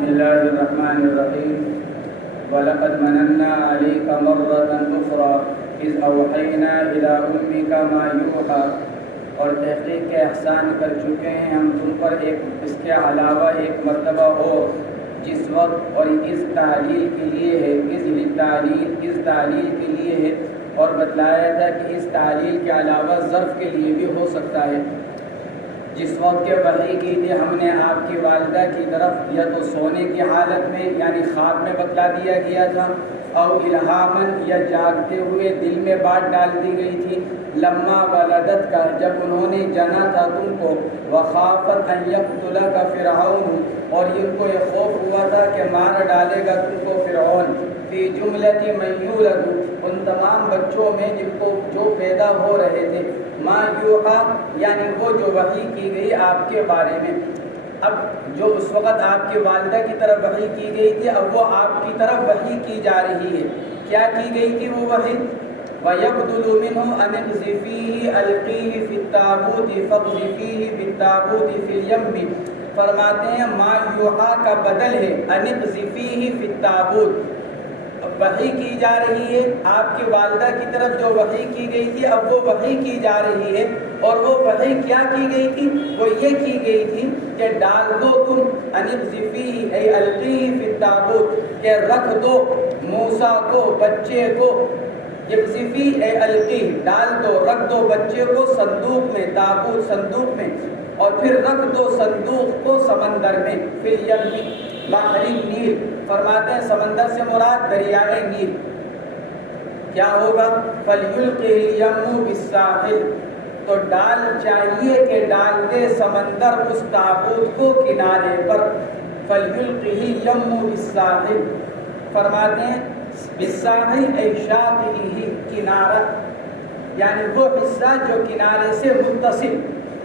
بسم الله الرحمن الرحيم وَلَقَدْ مَنَنَّا عَلَيْكَ مَرَّةً أُخْرَى إِذْ أَوْحَيْنَا إِلَىٰ أُمِّكَ مَا يُوحَىٰ، اور تحقیق کے احسان کر چکے ہیں ہم تم پر اس کے علاوہ ایک مرتبہ اور، جس وقت اور اس تعلیل کے لیے ہے، اس تعلیل کے لیے ہے، اور بتلایا تھا کہ اس تعلیل کے علاوہ ظرف کے لیے بھی ہو سکتا ہے۔ جس وقت کے وحی کی تھی ہم نے آپ کی والدہ کی طرف یا تو سونے کی حالت میں یعنی خواب میں بتلا دیا گیا تھا، اور الہامن یا جاگتے ہوئے دل میں بات ڈال دی گئی تھی، لما ولدت کا جب انہوں نے جنا تھا تم کو، وخافت ان یقتلک فرعون، اور ان کو یہ خوف ہوا تھا کہ مار ڈالے گا تم کو فرعون، فی جملۃ من یولد، ان تمام بچوں میں جن کو جو پیدا ہو رہے تھے، ما یوحیٰ یعنی وہ جو وحی کی گئی آپ کے بارے میں۔ اب جو اس وقت آپ کی والدہ کی طرف وحی کی گئی تھی، اب وہ آپ کی طرف وحی کی جا رہی ہے۔ کیا کی گئی تھی وہ وحی؟ وَيَبْدُلُ مِنْهُ أَنِ اقْذِفِيهِ أَلْقِيهِ فِي التَّابُوتِ فَاقْذِفِيهِ بِالتَّابُوتِ فِي الْيَمِّ، فرماتے ہیں ما یوحیٰ کا بدل ہے أَنِ اقْذِفِيهِ فِي التَّابُوتِ، وحی کی جا رہی ہے آپ کی والدہ کی طرف جو وحی کی گئی تھی، اب وہ وحی کی جا رہی ہے، اور وہ وحی کیا کی گئی تھی؟ وہ یہ کی گئی تھی کہ ڈال دو تم، انقذفیہ ای القیہ فی التابوت، کہ رکھ دو موسیٰ کو، بچے کو، یقذفی ای القیہ ڈال دو، رکھ دو بچے کو صندوق میں، تابوت صندوق میں، اور پھر رکھ دو صندوق کو سمندر میں، فی الیم بحر نیل، فرماتے ہیں سمندر سے مراد دریائے نیل۔ کیا ہوگا؟ فَلْيُلْقِهِ الْيَمُّ بِالسَّاحِلِ، تو ڈال چاہیے کہ ڈال دے سمندر اس تابوت کو کنارے پر، فَلْيُلْقِهِ الْيَمُّ بِالسَّاحِلِ، فرماتے ہیں بالساحل ای شاطئہ، کنارہ یعنی وہ حصہ جو کنارے سے متصل،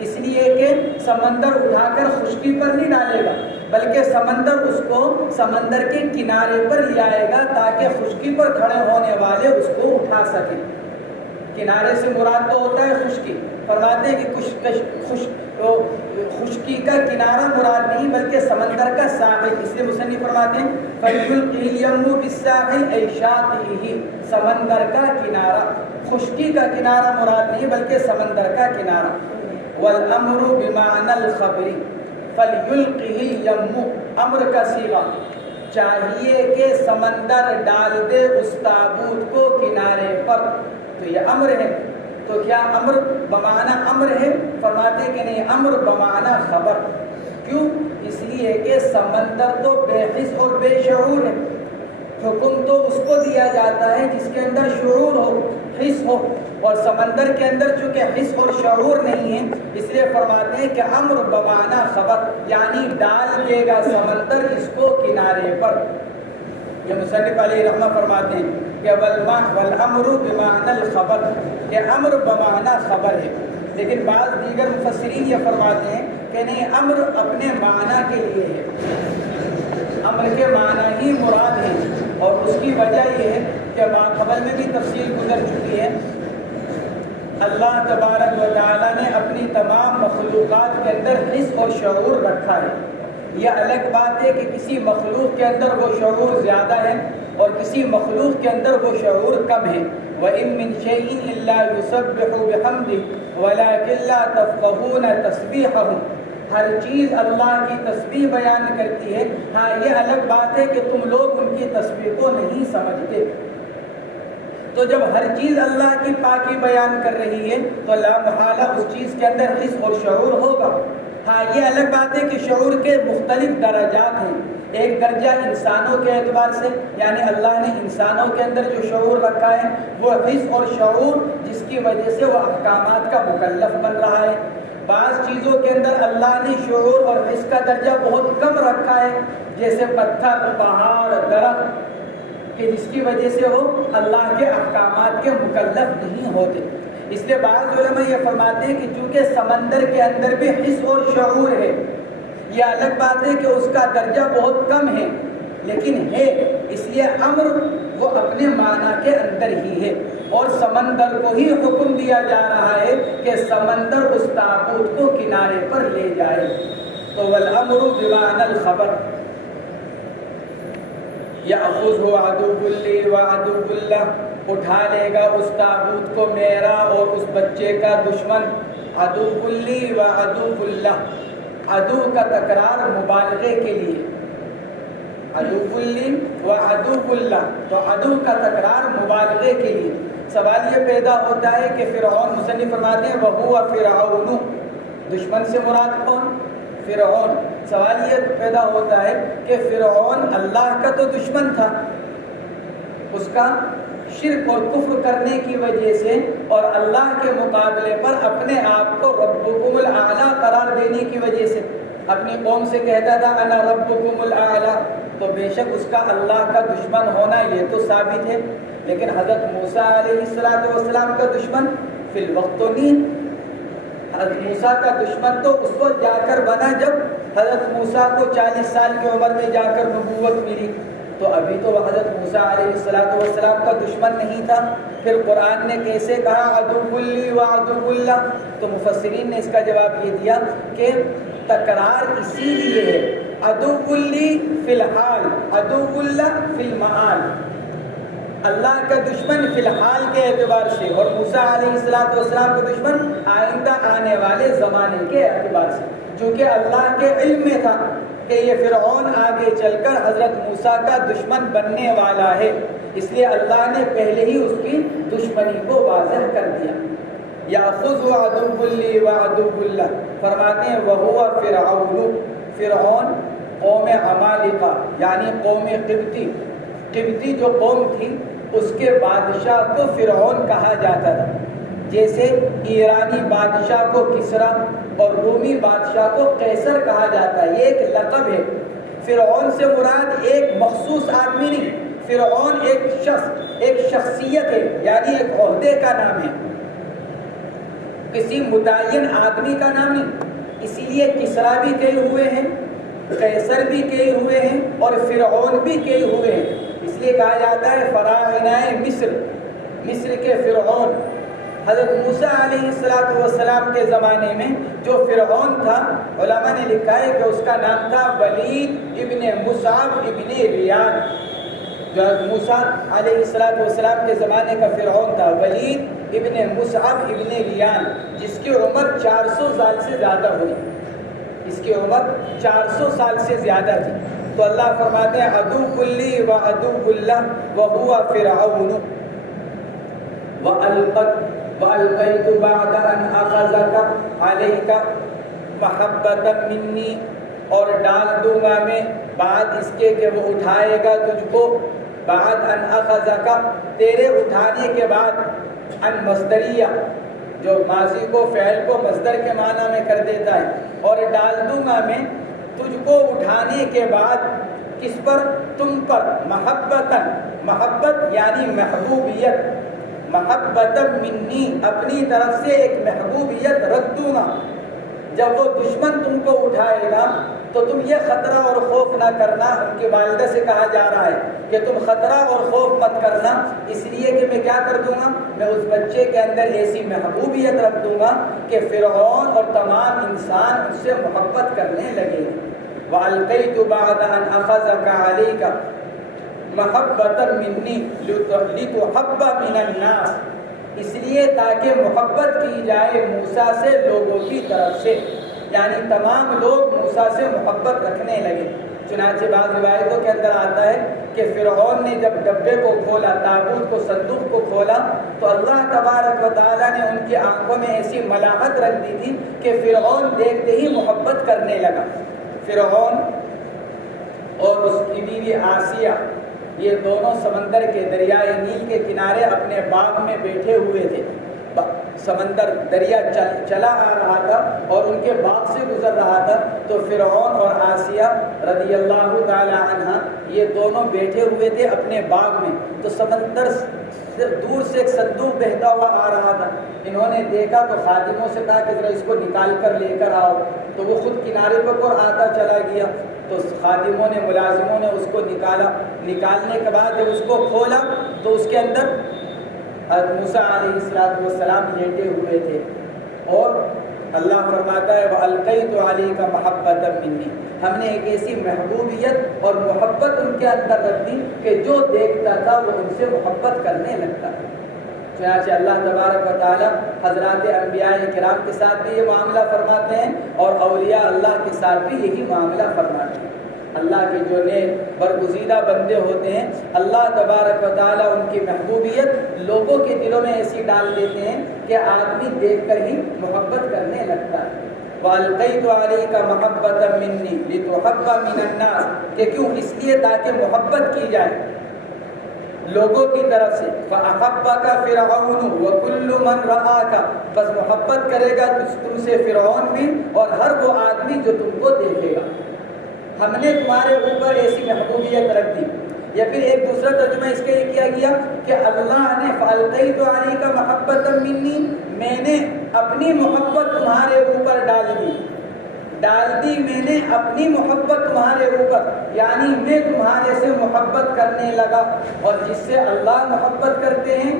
اس لیے کہ سمندر اٹھا کر خشکی پر نہیں ڈالے گا، بلکہ سمندر اس کو سمندر کے کنارے پر لے آئے گا تاکہ خشکی پر کھڑے ہونے والے اس کو اٹھا سکیں۔ کنارے سے مراد تو ہوتا ہے خشکی، فرماتے ہیں کہ خشکی کا کنارہ مراد نہیں بلکہ سمندر کا ساحل، اس لیے مصنف فرماتے ہیں فَلْيُلْقِهِ الْيَمُّ بِالسَّاحِلِ ای شاطئہ، سمندر کا کنارہ، خشکی کا کنارہ مراد نہیں بلکہ سمندر کا کنارہ۔ والامر بمعنى الخبر فَلْيُلْقِهِ الْيَمُّ، امر کا صیغہ، چاہیے کہ سمندر ڈال دے اس تابوت کو کنارے پر، تو یہ امر ہے۔ تو کیا امر بمعنی امر ہے؟ فرماتے کہ نہیں، امر بمعنی خبر۔ کیوں؟ اس لیے کہ سمندر تو بے حس اور بے شعور ہے، حکم تو اس کو دیا جاتا ہے جس کے اندر شعور ہو، حس ہو، اور سمندر کے اندر چونکہ حس اور شعور نہیں ہے، اس لیے فرماتے ہیں کہ امر بمعنی خبر، یعنی ڈال دے گا سمندر اس کو کنارے پر۔ یہ مصنف علیہ رحمہ فرماتے ہیں کہ والامر بمعنی الخبر، کہ امر بمعنی خبر ہے، لیکن بعض دیگر مفسرین یہ فرماتے ہیں کہ نہیں، امر اپنے معنی کے لیے ہے، امر کے معنی ہی مراد ہے، اور اس کی وجہ یہ ہے کہ ماقبل میں بھی تفصیل گزر چکی ہے، اللہ تبارک و تعالیٰ نے اپنی تمام مخلوقات کے اندر حس اور شعور رکھا ہے۔ یہ الگ بات ہے کہ کسی مخلوق کے اندر وہ شعور زیادہ ہے اور کسی مخلوق کے اندر وہ شعور کم ہے۔ وَإِن مِّن شَيْءٍ إِلَّا يُسَبِّحُ بِحَمْدِهِ وَلَٰكِن لَّا تَفْقَهُونَ تَسْبِيحَهُم، ہر چیز اللہ کی تسبیح بیان کرتی ہے، ہاں یہ الگ بات ہے کہ تم لوگ ان کی تسبیح کو نہیں سمجھتے۔ تو جب ہر چیز اللہ کی پاکی بیان کر رہی ہے تو لا محالہ اس چیز کے اندر حس اور شعور ہوگا۔ ہاں یہ الگ بات ہے کہ شعور کے مختلف درجات ہیں، ایک درجہ انسانوں کے اعتبار سے، یعنی اللہ نے انسانوں کے اندر جو شعور رکھا ہے وہ حس اور شعور جس کی وجہ سے وہ احکامات کا مکلف بن رہا ہے۔ بعض چیزوں کے اندر اللہ نے شعور اور حس کا درجہ بہت کم رکھا ہے، جیسے پتھر، پہاڑ، درخت، کہ جس کی وجہ سے وہ اللہ کے احکامات کے مکلف نہیں ہوتے۔ اس لیے بعض علماء یہ فرماتے ہیں کہ چونکہ سمندر کے اندر بھی حس اور شعور ہے، یہ الگ بات ہے کہ اس کا درجہ بہت کم ہے لیکن ہے، اس لیے امر وہ اپنے معنی کے اندر ہی ہے، اور سمندر کو ہی حکم دیا جا رہا ہے کہ سمندر اس تابوت کو کنارے پر لے جائے۔ تو والامر بمعنی الخبر، یأخذہ عدو لی وعدو لہ، اٹھا لے گا اس تابوت کو میرا اور اس بچے کا دشمن، عدو لی وعدو لہ، عدو کا تکرار مبالغے کے لیے، عدو لی وعدو لہ، تو عدو کا تکرار مبالغے کے لیے۔ سوال یہ پیدا ہوتا ہے کہ فرعون، مصنف فرماتے ہیں وَهُوَ فِرْعَوْنُ، دشمن سے مراد کون؟ فرعون۔ سوال یہ پیدا ہوتا ہے کہ فرعون اللہ کا تو دشمن تھا، اس کا شرک اور کفر کرنے کی وجہ سے اور اللہ کے مقابلے پر اپنے آپ کو ربکم الاعلیٰ قرار دینے کی وجہ سے اپنی قوم سے کہتا تھا انا ربکم الاعلیٰ، تو بے شک اس کا اللہ کا دشمن ہونا یہ تو ثابت ہے۔ لیکن حضرت موسیٰ علیہ السلام کا دشمن فی الوقت تو نہیں، حضرت موسیٰ کا دشمن تو اس وقت جا کر بنا جب حضرت موسیٰ کو 40 سال کی عمر میں جا کر نبوت ملی، تو ابھی تو حضرت موسیٰ علیہ السلام کا دشمن نہیں تھا۔ پھر قرآن نے کیسے کہا عدو لی وعدو لہ؟ تو مفسرین نے اس کا جواب یہ دیا کہ تکرار اسی لیے ہے، عدو لی فی الحال، عدو لہ فی المعال، اللہ کا دشمن فی الحال کے اعتبار سے اور موسیٰ علیہ السلام کا دشمن آئندہ آنے والے زمانے کے اعتبار سے، چونکہ اللہ کے علم میں تھا کہ یہ فرعون آگے چل کر حضرت موسیٰ کا دشمن بننے والا ہے، اس لیے اللہ نے پہلے ہی اس کی دشمنی کو واضح کر دیا۔ یأخذ عدو لی وعدو لہ، فرماتے ہیں وہو فرعون، فرعون قوم عمالقہ یعنی قوم قبطی، قبطی جو قوم تھی اس کے بادشاہ کو فرعون کہا جاتا تھا، جیسے ایرانی بادشاہ کو کسریٰ اور رومی بادشاہ کو قیصر کہا جاتا ہے، یہ ایک لقب ہے۔ فرعون سے مراد ایک مخصوص آدمی نہیں، فرعون ایک شخص، ایک شخصیت ہے، یعنی ایک عہدے کا نام ہے، کسی متعین آدمی کا نام نہیں۔ اسی لیے کسریٰ بھی کہے ہوئے ہیں، قیصر بھی کہے ہوئے ہیں اور فرعون بھی کہے ہوئے ہیں۔ اس لیے کہا جاتا ہے فراعنہ مصر، مصر کے فرعون۔ حضرت موسیٰ علیہ السلام کے زمانے میں جو فرعون تھا، علماء نے لکھا ہے کہ اس کا نام تھا ولید ابن مصعب ابن ریان۔ جو حضرت موسیٰ علیہ السلام کے زمانے کا فرعون تھا ولید ابن مصعب ابن ریان، جس کی عمر 400 سال سے زیادہ ہوئی، اس کی عمر 400 سال سے زیادہ تھی۔ تو اللہ فرماتے ہیں عدو لی وعدو لہ وہو فرعون وَأَلْقَيْتُ بَعْدَ أَنْ أَخَذَكَ عَلَيْكَ مَحَبَّةً مِّنِّي، اور ڈال دوں گا میں بعد اس کے کہ وہ اٹھائے گا تجھ کو، بعد ان اخذک، تیرے اٹھانے کے بعد، ان مصدریہ جو ماضی کو فعل کو مصدر کے معنی میں کر دیتا ہے، اور ڈال دوں گا میں تجھ کو اٹھانے کے بعد کس پر؟ تم پر، محبتاً، محبت یعنی محبوبیت، محبتاً منی، اپنی طرف سے ایک محبوبیت رکھ دوں گا۔ جب وہ دشمن تم کو اٹھائے گا تو تم یہ خطرہ اور خوف نہ کرنا، ان کی والدہ سے کہا جا رہا ہے کہ تم خطرہ اور خوف مت کرنا، اس لیے کہ میں کیا کر دوں گا، میں اس بچے کے اندر ایسی محبوبیت رکھ دوں گا کہ فرعون اور تمام انسان اس سے محبت کرنے لگے۔ وَأَلْقَيْتُ بَعْدَ أَنْ أَخَذَكَ عَلَيْكَ مَحَبَّةً مِّنِّي لِتُحَبَّ مِنَ النَّاسِ، اس لیے تاکہ محبت کی جائے موسیٰ سے لوگوں کی طرف سے، یعنی تمام لوگ موسیٰ سے محبت رکھنے لگے۔ چنانچہ بعض روایتوں کے اندر آتا ہے کہ فرعون نے جب ڈبے کو کھولا، تابوت کو، صندوق کو کھولا، تو اللہ تبارک و تعالیٰ نے ان کی آنکھوں میں ایسی ملاحت رکھ دی تھی کہ فرعون دیکھتے ہی محبت کرنے لگا۔ فرعون اور اس کی بیوی آسیہ، یہ دونوں سمندر کے دریائے نیل کے کنارے اپنے باغ میں بیٹھے ہوئے تھے۔ سمندر دریا چلا آ رہا تھا اور ان کے باغ سے گزر رہا تھا، تو فرعون اور آسیہ رضی اللہ تعالی عنہ یہ دونوں بیٹھے ہوئے تھے اپنے باغ میں، تو سمندر سے دور سے ایک صندوق بہتا ہوا آ رہا تھا۔ انہوں نے دیکھا تو خادموں سے کہا کہ ذرا اس کو نکال کر لے کر آؤ، تو وہ خود کنارے پر اور آتا چلا گیا، تو خادموں نے، ملازموں نے اس کو نکالا۔ نکالنے کے بعد جب اس کو کھولا تو اس کے اندر حضرت موسیٰ علیہ السلام لیٹے ہوئے تھے، اور اللہ فرماتا ہے وَأَلْقَيْتُ عَلَيْكَ مَحَبَّةً مِّنِّي، ہم نے ایک ایسی محبوبیت اور محبت ان ان کے اندر رکھ دی کہ جو دیکھتا تھا وہ ان سے محبت کرنے لگتا تھا۔ چنانچہ اللہ تبارک و تعالی حضرات انبیاء کرام کے ساتھ بھی یہ معاملہ فرماتے ہیں اور اولیاء اللہ کے ساتھ بھی یہی معاملہ فرماتے ہیں۔ اللہ کے جو نیک برگزیدہ بندے ہوتے ہیں، اللہ تبارک و تعالی ان کی محبوبیت لوگوں کے دلوں میں ایسی ڈال دیتے ہیں کہ آدمی دیکھ کر ہی محبت کرنے لگتا ہے۔ وَأَلْقَيْتُ عَلَيْكَ مَحَبَّةً مِّنِّي لِتُحَبَّ مِنَ النَّاسِ، کہ کیوں؟ اس لیے تاکہ محبت کی جائے لوگوں کی طرف سے۔ فَأَحَبَّكَ فِرْعَوْنُ وَكُلُّ مَنْ رَآكَ، بس محبت کرے گا تم سے فرعون بھی اور ہر وہ آدمی جو تم کو دیکھے گا۔ ہم نے تمہارے اوپر ایسی محبوبیت رکھ دی۔ یا پھر ایک دوسرا ترجمہ اس کا یہ کیا گیا کہ اللہ نے فَأَلْقَيْتُ عَلَيْكَ مَحَبَّةً مِّنِّي، میں نے اپنی محبت تمہارے اوپر ڈال دی میں نے اپنی محبت تمہارے اوپر، یعنی میں تمہارے سے محبت کرنے لگا۔ اور جس سے اللہ محبت کرتے ہیں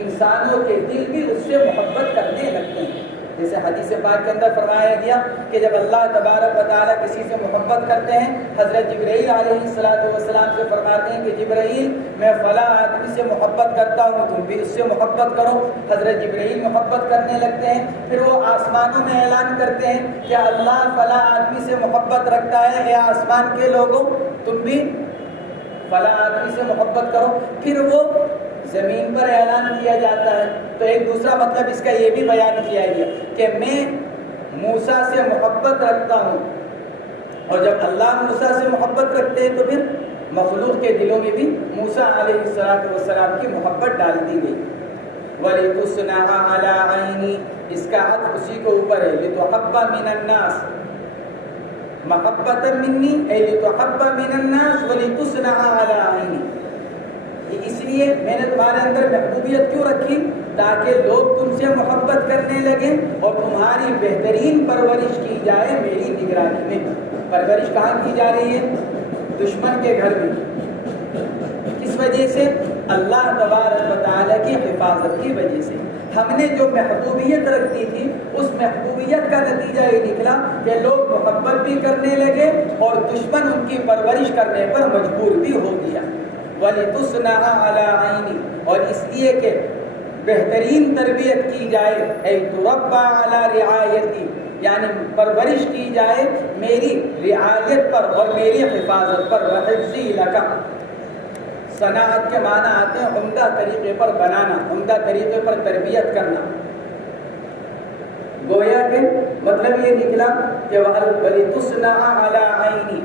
انسانوں کے دل بھی اس سے محبت کرنے لگتے ہیں۔ جیسے حدیث پاک کے اندر فرمایا گیا کہ جب اللہ تبارک و تعالیٰ کسی سے محبت کرتے ہیں، حضرت جبرائیل علیہ السلام سے فرماتے ہیں کہ جبرائیل میں فلاں آدمی سے محبت کرتا ہوں، تم بھی اس سے محبت کرو۔ حضرت جبرائیل محبت کرنے لگتے ہیں، پھر وہ آسمانوں میں اعلان کرتے ہیں کہ اللہ فلاں آدمی سے محبت رکھتا ہے، اے آسمان کے لوگوں تم بھی فلاں آدمی سے محبت کرو۔ پھر وہ زمین پر اعلان کیا جاتا ہے۔ تو ایک دوسرا مطلب اس کا یہ بھی بیان کیا گیا کہ میں موسیٰ سے محبت رکھتا ہوں، اور جب اللہ موسیٰ سے محبت رکھتے ہیں تو پھر مخلوق کے دلوں میں بھی موسیٰ علیہ السلام کی محبت ڈال دی گئی۔ وَلِتُصْنَعَ عَلَىٰ عَيْنِي، اس کا عطف اسی کے اوپر ہے، لِتُحَبَّ مِنَ النَّاسِ مَحَبَّةً مِّنِّي اے لِتُحَبَّ مِنَ النَّاسِ وَلِتُصْنَعَ عَلَىٰ عَيْنِي، اس لیے میں نے تمہارے اندر محبوبیت کیوں رکھی؟ تاکہ لوگ تم سے محبت کرنے لگیں اور تمہاری بہترین پرورش کی جائے میری نگرانی میں۔ پرورش کہاں کی جا رہی ہے؟ دشمن کے گھر میں۔ کس وجہ سے؟ اللہ تبارک و تعالیٰ کی حفاظت کی وجہ سے۔ ہم نے جو محبوبیت رکھتی تھی اس محبوبیت کا نتیجہ یہ نکلا کہ لوگ محبت بھی کرنے لگے اور دشمن ان کی پرورش کرنے پر مجبور بھی ہو گیا۔ وَلِتُصْنَعَ عَلَىٰ عَيْنِي، اور اس لیے کہ بہترین تربیت کی جائے، اے تُرَبَّى عَلَىٰ رِعَایَتِي، یعنی پرورش کی جائے میری رعایت پر اور میری حفاظت پر۔ وَحِفْظِي لَكَ، صناعت کے معنی آتے ہیں عمدہ طریقے پر بنانا، عمدہ طریقے پر تربیت کرنا۔ گویا کہ مطلب یہ نکلا کہ وَلِتُصْنَعَ عَلَىٰ عَيْنِي،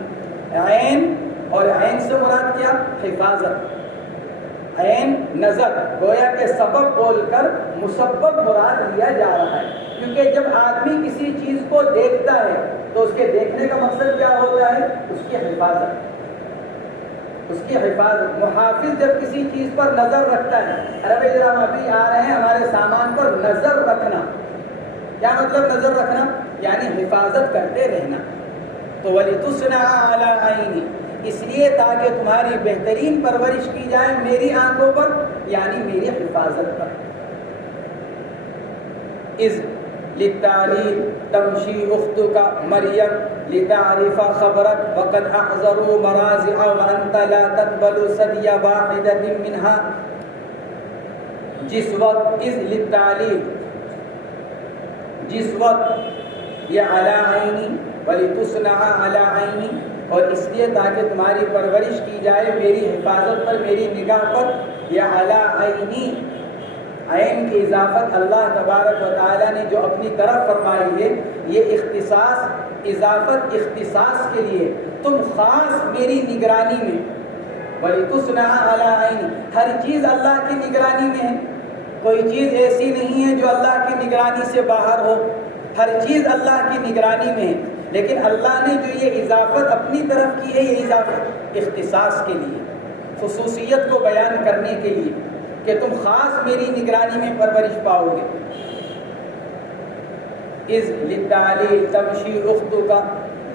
عین اور عین سے مراد کیا؟ حفاظت۔ عین نظر، گویا کہ سبب بول کر مسبب مراد لیا جا رہا ہے، کیونکہ جب آدمی کسی چیز کو دیکھتا ہے تو اس کے دیکھنے کا مقصد کیا ہوتا ہے؟ اس کی حفاظت۔ اس کی حفاظت، محافظ جب کسی چیز پر نظر رکھتا ہے، ارے ذرا ہم ابھی آ رہے ہیں، ہمارے سامان پر نظر رکھنا، کیا مطلب نظر رکھنا؟ یعنی حفاظت کرتے رہنا۔ تو وَلِتُصْنَعَ عَلَىٰ عَيْنِي، اس لیے تاکہ تمہاری بہترین پرورش کی جائے میری آنکھوں پر، یعنی میری حفاظت پر۔ اذ للتعلیل تمشی اختك مریم لتعرف خبرك وقد احضروا مراضع وانت لا تقبل ثدي واحدة منها، جس وقت اذ للتعلیل، جس وقت یہ علی عینی ولتصنع علی عینی، اور اس لیے تاکہ تمہاری پرورش کی جائے میری حفاظت پر، میری نگاہ پر۔ یہ علی عینی، عین کی اضافت اللہ تبارک و تعالیٰ نے جو اپنی طرف فرمائی ہے، یہ اختصاص، اضافت اختصاص کے لیے، تم خاص میری نگرانی میں۔ وَلِتُصْنَعَ عَلَىٰ عَيْنِي، ہر چیز اللہ کی نگرانی میں ہے، کوئی چیز ایسی نہیں ہے جو اللہ کی نگرانی سے باہر ہو، ہر چیز اللہ کی نگرانی میں ہے۔ لیکن اللہ نے جو یہ اضافت اپنی طرف کی ہے، یہ اضافت اختصاص کے لیے، خصوصیت کو بیان کرنے کے لیے کہ تم خاص میری نگرانی میں پرورش پاؤ گے۔ اذ للتعلیل تمشی اختک،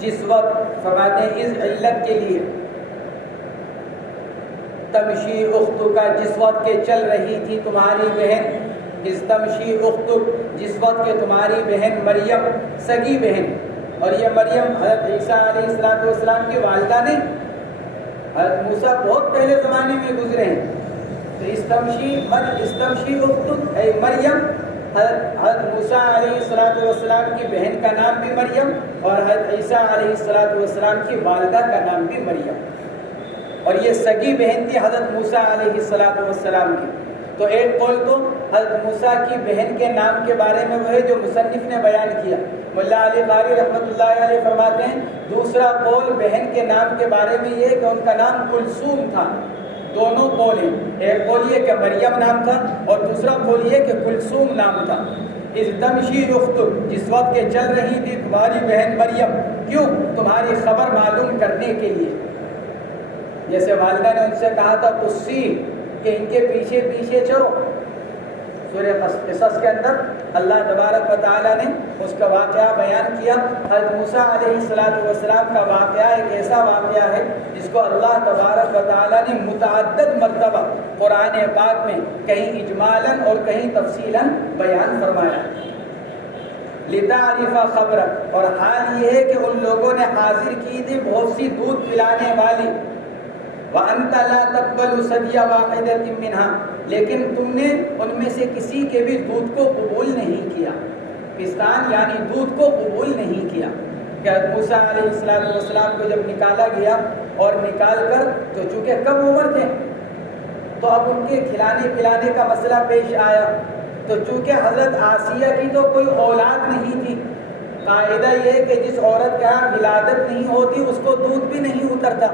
جس وقت فرماتے ہیں اذ علت کے لیے، تمشی اختک جس وقت کے چل رہی تھی تمہاری بہن، اذ تمشی اختک جس وقت کے تمہاری بہن مریم، سگی بہن، اور یہ مریم حضرت عیسیٰ علیہ السلام کی والدہ نہیں، حضرت موسیٰ بہت پہلے زمانے میں گزرے ہیں. تو استمشی اخت اے مریم، حضرت موسیٰ علیہ السلام کی بہن کا نام بھی مریم، اور حضرت عیسیٰ علیہ السلام کی والدہ کا نام بھی مریم، اور یہ سگی بہن تھی حضرت موسیٰ علیہ السلام کی. تو ایک قول تو حضرت موسیٰ کی بہن کے نام کے بارے میں وہ ہے جو مصنف نے بیان کیا، ملا علی قاری رحمۃ اللہ علیہ فرماتے ہیں. دوسرا قول بہن کے نام کے بارے میں یہ کہ ان کا نام کلثوم تھا. دونوں قول ہیں، ایک قول یہ کہ مریم نام تھا اور دوسرا قول یہ کہ کلثوم نام تھا. اس تمشی اخت، جس وقت کے چل رہی تھی تمہاری بہن مریم، کیوں؟ تمہاری خبر معلوم کرنے کے لیے. جیسے والدہ نے ان سے کہا تھا قصی، کہ ان کے پیچھے پیچھے چلو. سورہ قصص کے اندر اللہ تبارک و تعالیٰ نے اس کا واقعہ بیان کیا. حضرت موسیٰ علیہ السلام کا واقعہ ایک ایسا واقعہ ہے جس کو اللہ تبارک و تعالیٰ نے متعدد مرتبہ قرآن پاک میں کہیں اجمالاً اور کہیں تفصیلاً بیان فرمایا. لتعرف خبر، اور حال یہ ہے کہ ان لوگوں نے حاضر کی تھی بہت سی دودھ پلانے والی. وَأَنْتَ لَا تَقْبَلُ سَدْيَ وَاحِدَةٍ مِّنْهَا، لیکن تم نے ان میں سے کسی کے بھی دودھ کو قبول نہیں کیا. پستان یعنی دودھ کو قبول نہیں کیا. کہ موسیٰ علیہ السلام کو جب نکالا گیا اور نکال کر تو چونکہ کم عمر تھے تو اب ان کے کھلانے پلانے کا مسئلہ پیش آیا. تو چونکہ حضرت آسیہ کی تو کوئی اولاد نہیں تھی، قاعدہ یہ ہے کہ جس عورت کے ہاں ولادت نہیں ہوتی اس کو دودھ بھی نہیں اترتا.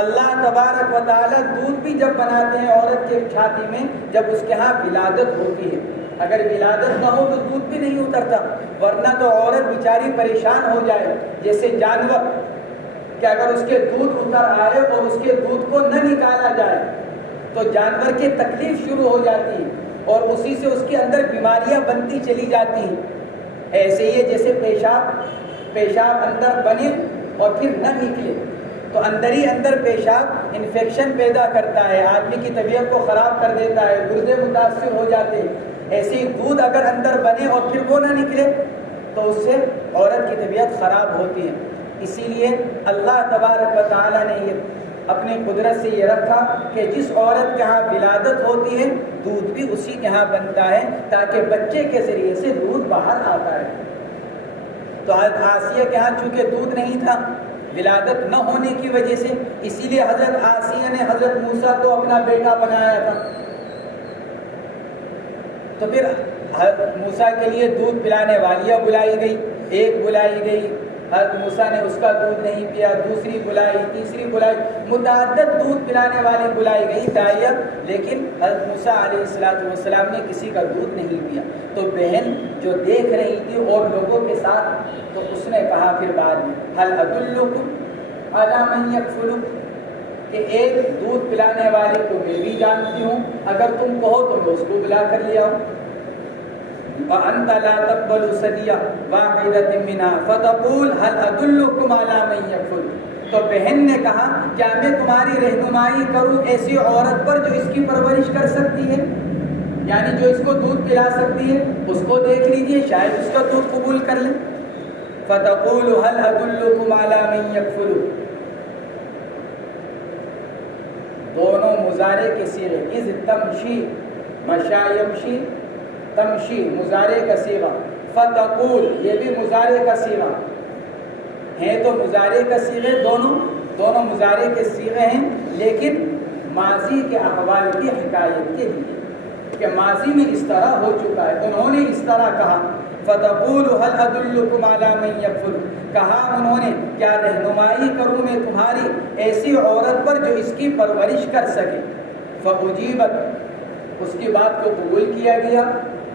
اللہ تبارک و تعالیٰ دودھ بھی جب بناتے ہیں عورت کے چھاتی میں جب اس کے ہاں ولادت ہوتی ہے. اگر ولادت نہ ہو تو دودھ بھی نہیں اترتا، ورنہ تو عورت بیچاری پریشان ہو جائے. جیسے جانور کہ اگر اس کے دودھ اتر آئے اور اس کے دودھ کو نہ نکالا جائے تو جانور کی تکلیف شروع ہو جاتی ہے اور اسی سے اس کے اندر بیماریاں بنتی چلی جاتی ہیں. ایسے ہی جیسے پیشاب اندر بنے اور پھر نہ نکلے تو اندر ہی اندر پیشاب انفیکشن پیدا کرتا ہے، آدمی کی طبیعت کو خراب کر دیتا ہے، گردے متاثر ہو جاتے ہیں. ایسے ہی دودھ اگر اندر بنے اور پھر وہ نہ نکلے تو اس سے عورت کی طبیعت خراب ہوتی ہے. اسی لیے اللہ تبارک و تعالیٰ نے یہ اپنی قدرت سے یہ رکھا کہ جس عورت کے ہاں ولادت ہوتی ہے دودھ بھی اسی کے ہاں بنتا ہے تاکہ بچے کے ذریعے سے دودھ باہر آتا ہے. تو آسیہ کے ہاں چونکہ دودھ نہیں تھا ولادت نہ ہونے کی وجہ سے، اسی لیے حضرت آسیہ نے حضرت موسیٰ کو اپنا بیٹا بنایا تھا. تو پھر حضرت موسیٰ کے لیے دودھ پلانے والیاں بلائی گئی، ایک بلائی گئی، حضرت موسیٰ نے اس کا دودھ نہیں پیا، دوسری بلائی، تیسری بلائی، متعدد دودھ پلانے والی بلائی گئی داعیہ، لیکن حضرت موسیٰ علیہ السلام نے کسی کا دودھ نہیں پیا. تو بہن جو دیکھ رہی تھی اور لوگوں کے ساتھ، تو اس نے کہا پھر بعد میں هل ادلکم علی من یکفلک، کہ ایک دودھ پلانے والے کو میں بھی جانتی ہوں، اگر تم کہو تو میں اس کو بلا کر لے آؤں. وَأَنْتَ لَا تَقْبَلُ سَدْيَ وَاحِدَةٍ مِّنْهَا فَتَقُولُ هَلْ أَدُلُّكُمْ عَلَىٰ مَن يَكْفُلُ. تو بہن نے کہا کیا میں تمہاری رہنمائی کروں ایسی عورت پر جو اس کی پرورش کر سکتی ہے، یعنی جو اس کو دودھ پلا سکتی ہے، اس کو دیکھ لیجئے شاید اس کا دودھ قبول کر لیں. فَتَقُولُ هَلْ أَدُلُّكُمْ عَلَىٰ مَن يَكْفُلُ. دونوں مضارع کے صیغے، اذ تمشی، مشا یمشی، تمشی مضارع کا صیغہ، فتقول یہ بھی مضارع کا صیغہ ہیں. تو مضارع کا صیغے دونوں مضارع کے صیغے ہیں، لیکن ماضی کے احوال کی حکایت کے لیے کہ ماضی میں اس طرح ہو چکا ہے. انہوں نے اس طرح کہا فتقول هل ادلکم علی من یکفل، کہا انہوں نے کیا رہنمائی کروں میں تمہاری ایسی عورت پر جو اس کی پرورش کر سکے. فاجیبت، اس کی بات کو قبول کیا گیا،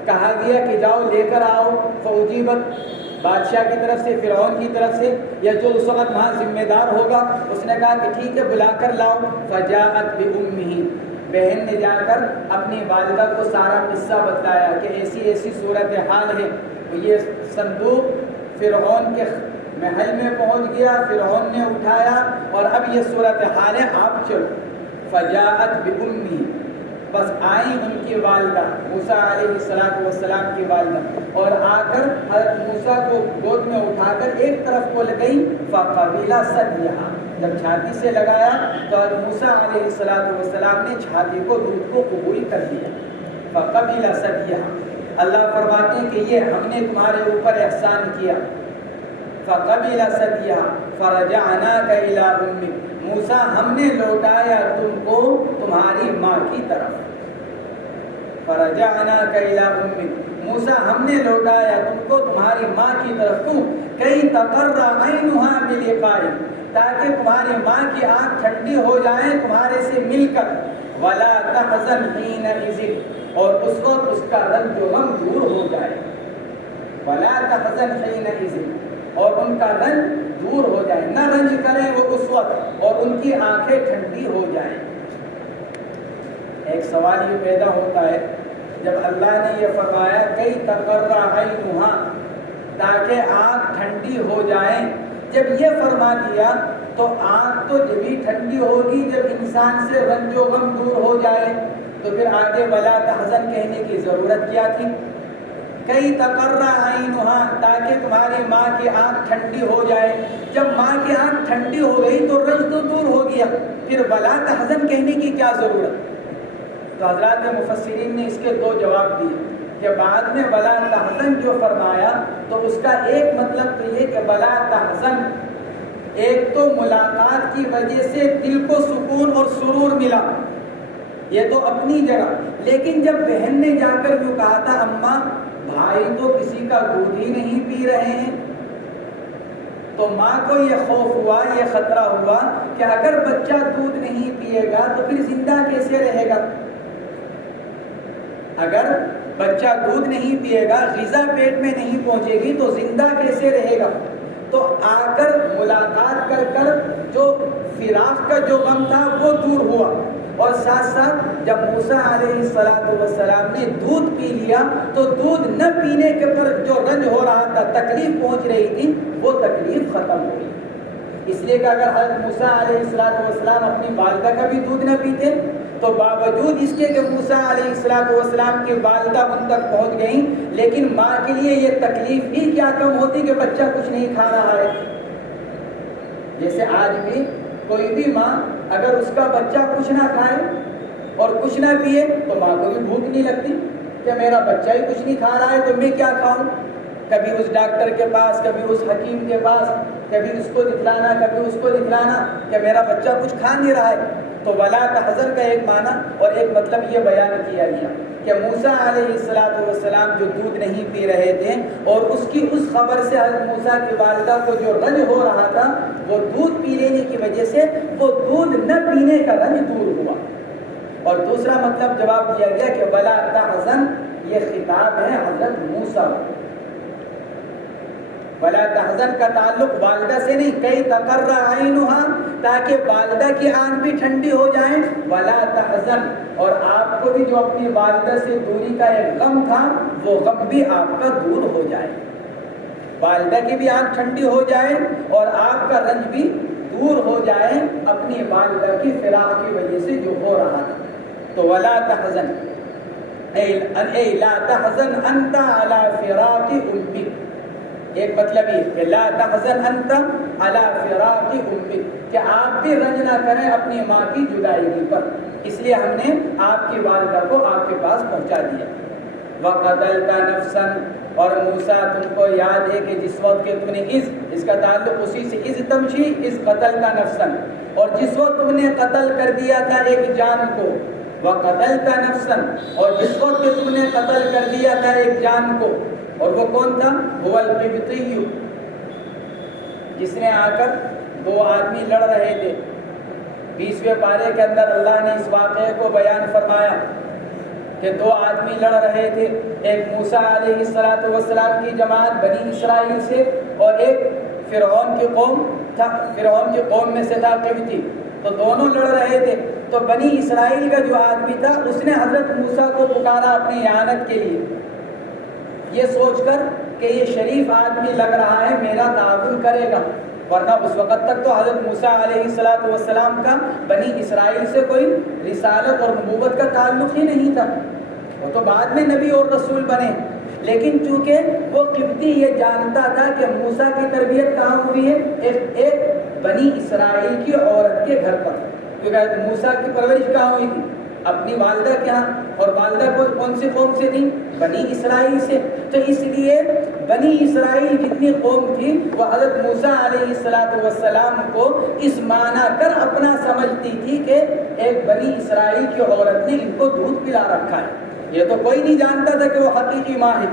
کہا گیا کہ جاؤ لے کر آؤ. فاجیبت، بادشاہ کی طرف سے، فرعون کی طرف سے، یا جو اس وقت وہاں ذمہ دار ہوگا اس نے کہا کہ ٹھیک ہے بلا کر لاؤ. فجاءت بأمہ، بہن نے جا کر اپنی والدہ کو سارا قصہ بتلایا کہ ایسی ایسی صورتحال ہے. یہ صندوق فرعون کے محل میں پہنچ گیا، فرعون نے اٹھایا اور اب یہ صورتحال ہے، آپ چلو. فجاءت بأمہ، بس آئی ان کی والدہ موسیٰ علیہ السلام کی والدہ، اور آ کر حضرت موسیٰ کو گود میں اٹھا کر ایک طرف کو لگئی. فقبل سدیہا، جب چھاتی سے لگایا تو موسیٰ علیہ السلام نے چھاتی کو دودھ کو قبول کر لیا. فقبل ثدیها، اللہ فرماتے ہیں کہ یہ ہم نے تمہارے اوپر احسان کیا. فقبل ثدیها فرجعناک الی امک، موسیٰ ہم نے لوٹایا تم کو تمہاری ماں کی طرف. فرجعناک الی امک، موسیٰ ہم نے لوٹایا تم کو تمہاری ماں کی طرف. کیوں؟ کئی تقر عینها بلقائک، تاکہ تمہاری ماں کی آنکھ ٹھنڈی ہو جائیں تمہارے سے مل کر. ولا تحزن حینئذ، اور اس وقت اس کا رنج و غم دور ہو جائے. ولا تحزن حینئذ، اور ان کا رنج دور ہو جائے، نہ رنج کریں وہ اس وقت، اور ان کی آنکھیں ٹھنڈی ہو جائیں. ایک سوال یہ پیدا ہوتا ہے جب اللہ نے یہ فرمایا کئی تقر عینھا، تاکہ آنکھ ٹھنڈی ہو جائیں، جب یہ فرما دیا تو آنکھ تو جبھی ٹھنڈی ہوگی جب انسان سے رنج و غم دور ہو جائے. تو پھر آگے ولا تحزن کہنے کی ضرورت کیا تھی؟ کئی تقر عینھا، تاکہ تمہاری ماں کی آنکھ ٹھنڈی ہو جائے. جب ماں کی آنکھ ٹھنڈی ہو گئی تو رنج تو دور ہو گیا، پھر ولا تحزن کہنے کی کیا ضرورت؟ تو حضرات مفسرین نے اس کے دو جواب دیے کہ بعد میں ولا تحزن جو فرمایا تو اس کا ایک مطلب تو یہ کہ ولا تحزن، ایک تو ملاقات کی وجہ سے دل کو سکون اور سرور ملا، یہ تو اپنی جگہ. لیکن جب بہن نے جا کر یوں کہا تھا اماں بھائی تو کسی کا دودھ ہی نہیں پی رہے ہیں، تو ماں کو یہ خوف ہوا، یہ خطرہ ہوا کہ اگر بچہ دودھ نہیں پیے گا تو پھر زندہ کیسے رہے گا. اگر بچہ دودھ نہیں پیے گا، غذا پیٹ میں نہیں پہنچے گی تو زندہ کیسے رہے گا. تو آ کر ملاقات کر کر جو فراق کا جو غم تھا وہ دور ہوا. اور ساتھ ساتھ جب موسیٰ علیہ السلام نے دودھ پی لیا تو دودھ نہ پینے کے پر جو رنج ہو رہا تھا، تکلیف پہنچ رہی تھی، وہ تکلیف ختم ہو گئی. اس لیے کہ اگر حضرت موسیٰ علیہ السلام اپنی والدہ کا بھی دودھ نہ پیتے تو باوجود اس کے کہ موسیٰ علیہ السلام کی والدہ ان تک پہنچ گئیں، لیکن ماں کے لیے یہ تکلیف ہی کیا کم ہوتی کہ بچہ کچھ نہیں کھا رہا ہے. جیسے آج بھی کوئی بھی ماں اگر اس کا بچہ کچھ نہ کھائے اور کچھ نہ پیے تو ماں کو بھی بھوک نہیں لگتی کہ میرا بچہ ہی کچھ نہیں کھا رہا ہے تو میں کیا کھاؤں. کبھی اس ڈاکٹر کے پاس، کبھی اس حکیم کے پاس، کبھی اس کو دکھلانا، کبھی اس کو دکھلانا کہ میرا بچہ کچھ کھا نہیں رہا ہے. تو ولا تحزن کا ایک معنی اور ایک مطلب یہ بیان کیا گیا کہ موسیٰ علیہ السلام جو دودھ نہیں پی رہے تھے اور اس کی اس خبر سے حضرت موسیٰ کی والدہ کو جو رنج ہو رہا تھا وہ دودھ پی لینے کی وجہ سے وہ دودھ نہ پینے کا رنج دور ہوا. اور دوسرا مطلب جواب دیا گیا کہ ولا تحزن، یہ خطاب ہے حضرت موسیٰ. ولا تحزن کا تعلق والدہ سے نہیں، کئی تقر عینھا، تاکہ والدہ کی آنکھ بھی ٹھنڈی ہو جائیں. ولا تحزن، اور آپ کو بھی جو اپنی والدہ سے دوری کا ایک غم تھا وہ غم بھی آپ کا دور ہو جائے. والدہ کی بھی آنکھ ٹھنڈی ہو جائے اور آپ کا رنج بھی دور ہو جائے اپنی والدہ کی فراق کی وجہ سے جو ہو رہا تھا. تو ولا تحزن اے لا تحزن انت علی فراق امک، ایک مطلب یہ کہ لا تحزن انت علی فراق امک، کہ آپ بھی رنج نہ کریں اپنی ماں کی جدائیگی پر. اس لیے ہم نے آپ کی والدہ کو آپ کے پاس پہنچا دیا. وقتلت نفسا، اور موسیٰ تم کو یاد ہے کہ جس وقت کہ تم نے اس کا تعلق اسی سے از تمشی از قتلت نفسا، اور جس وقت تم نے قتل کر دیا تھا ایک جان کو. وقتلت نفسا، اور جس وقت کہ تم نے قتل کر دیا تھا ایک جان کو، اور وہ کون تھا؟ هو القبطی، جس نے آ کر دو آدمی لڑ رہے تھے. 20ویں پارے کے اندر اللہ نے اس واقعے کو بیان فرمایا کہ دو آدمی لڑ رہے تھے، ایک موسیٰ علیہ السلام کی جماعت بنی اسرائیل سے اور ایک فرعون کی قوم تھا، فرعون کی قوم میں سے تھا قبطی. تو دونوں لڑ رہے تھے. تو بنی اسرائیل کا جو آدمی تھا اس نے حضرت موسیٰ کو پکارا اپنی اعانت کے لیے، یہ سوچ کر کہ یہ شریف آدمی لگ رہا ہے میرا تعاون کرے گا، ورنہ اس وقت تک تو حضرت موسیٰ علیہ السلام کا بنی اسرائیل سے کوئی رسالت اور نبوت کا تعلق ہی نہیں تھا، وہ تو بعد میں نبی اور رسول بنے. لیکن چونکہ وہ قبطی یہ جانتا تھا کہ موسیٰ کی تربیت کہاں ہوئی ہے، ایک بنی اسرائیل کی عورت کے گھر پر، کیونکہ حضرت موسیٰ کی پرورش کہاں ہوئی تھی؟ اپنی والدہ کے ہاں، اور والدہ کو کون سی قوم سے تھی؟ بنی اسرائیل سے۔ تو اس لیے بنی اسرائیل جتنی قوم تھی وہ حضرت موسیٰ علیہ السلام کو اس معنی کر اپنا سمجھتی تھی کہ ایک بنی اسرائیل کی عورت نے ان کو دودھ پلا رکھا ہے۔ یہ تو کوئی نہیں جانتا تھا کہ وہ حقیقی ماں ہے،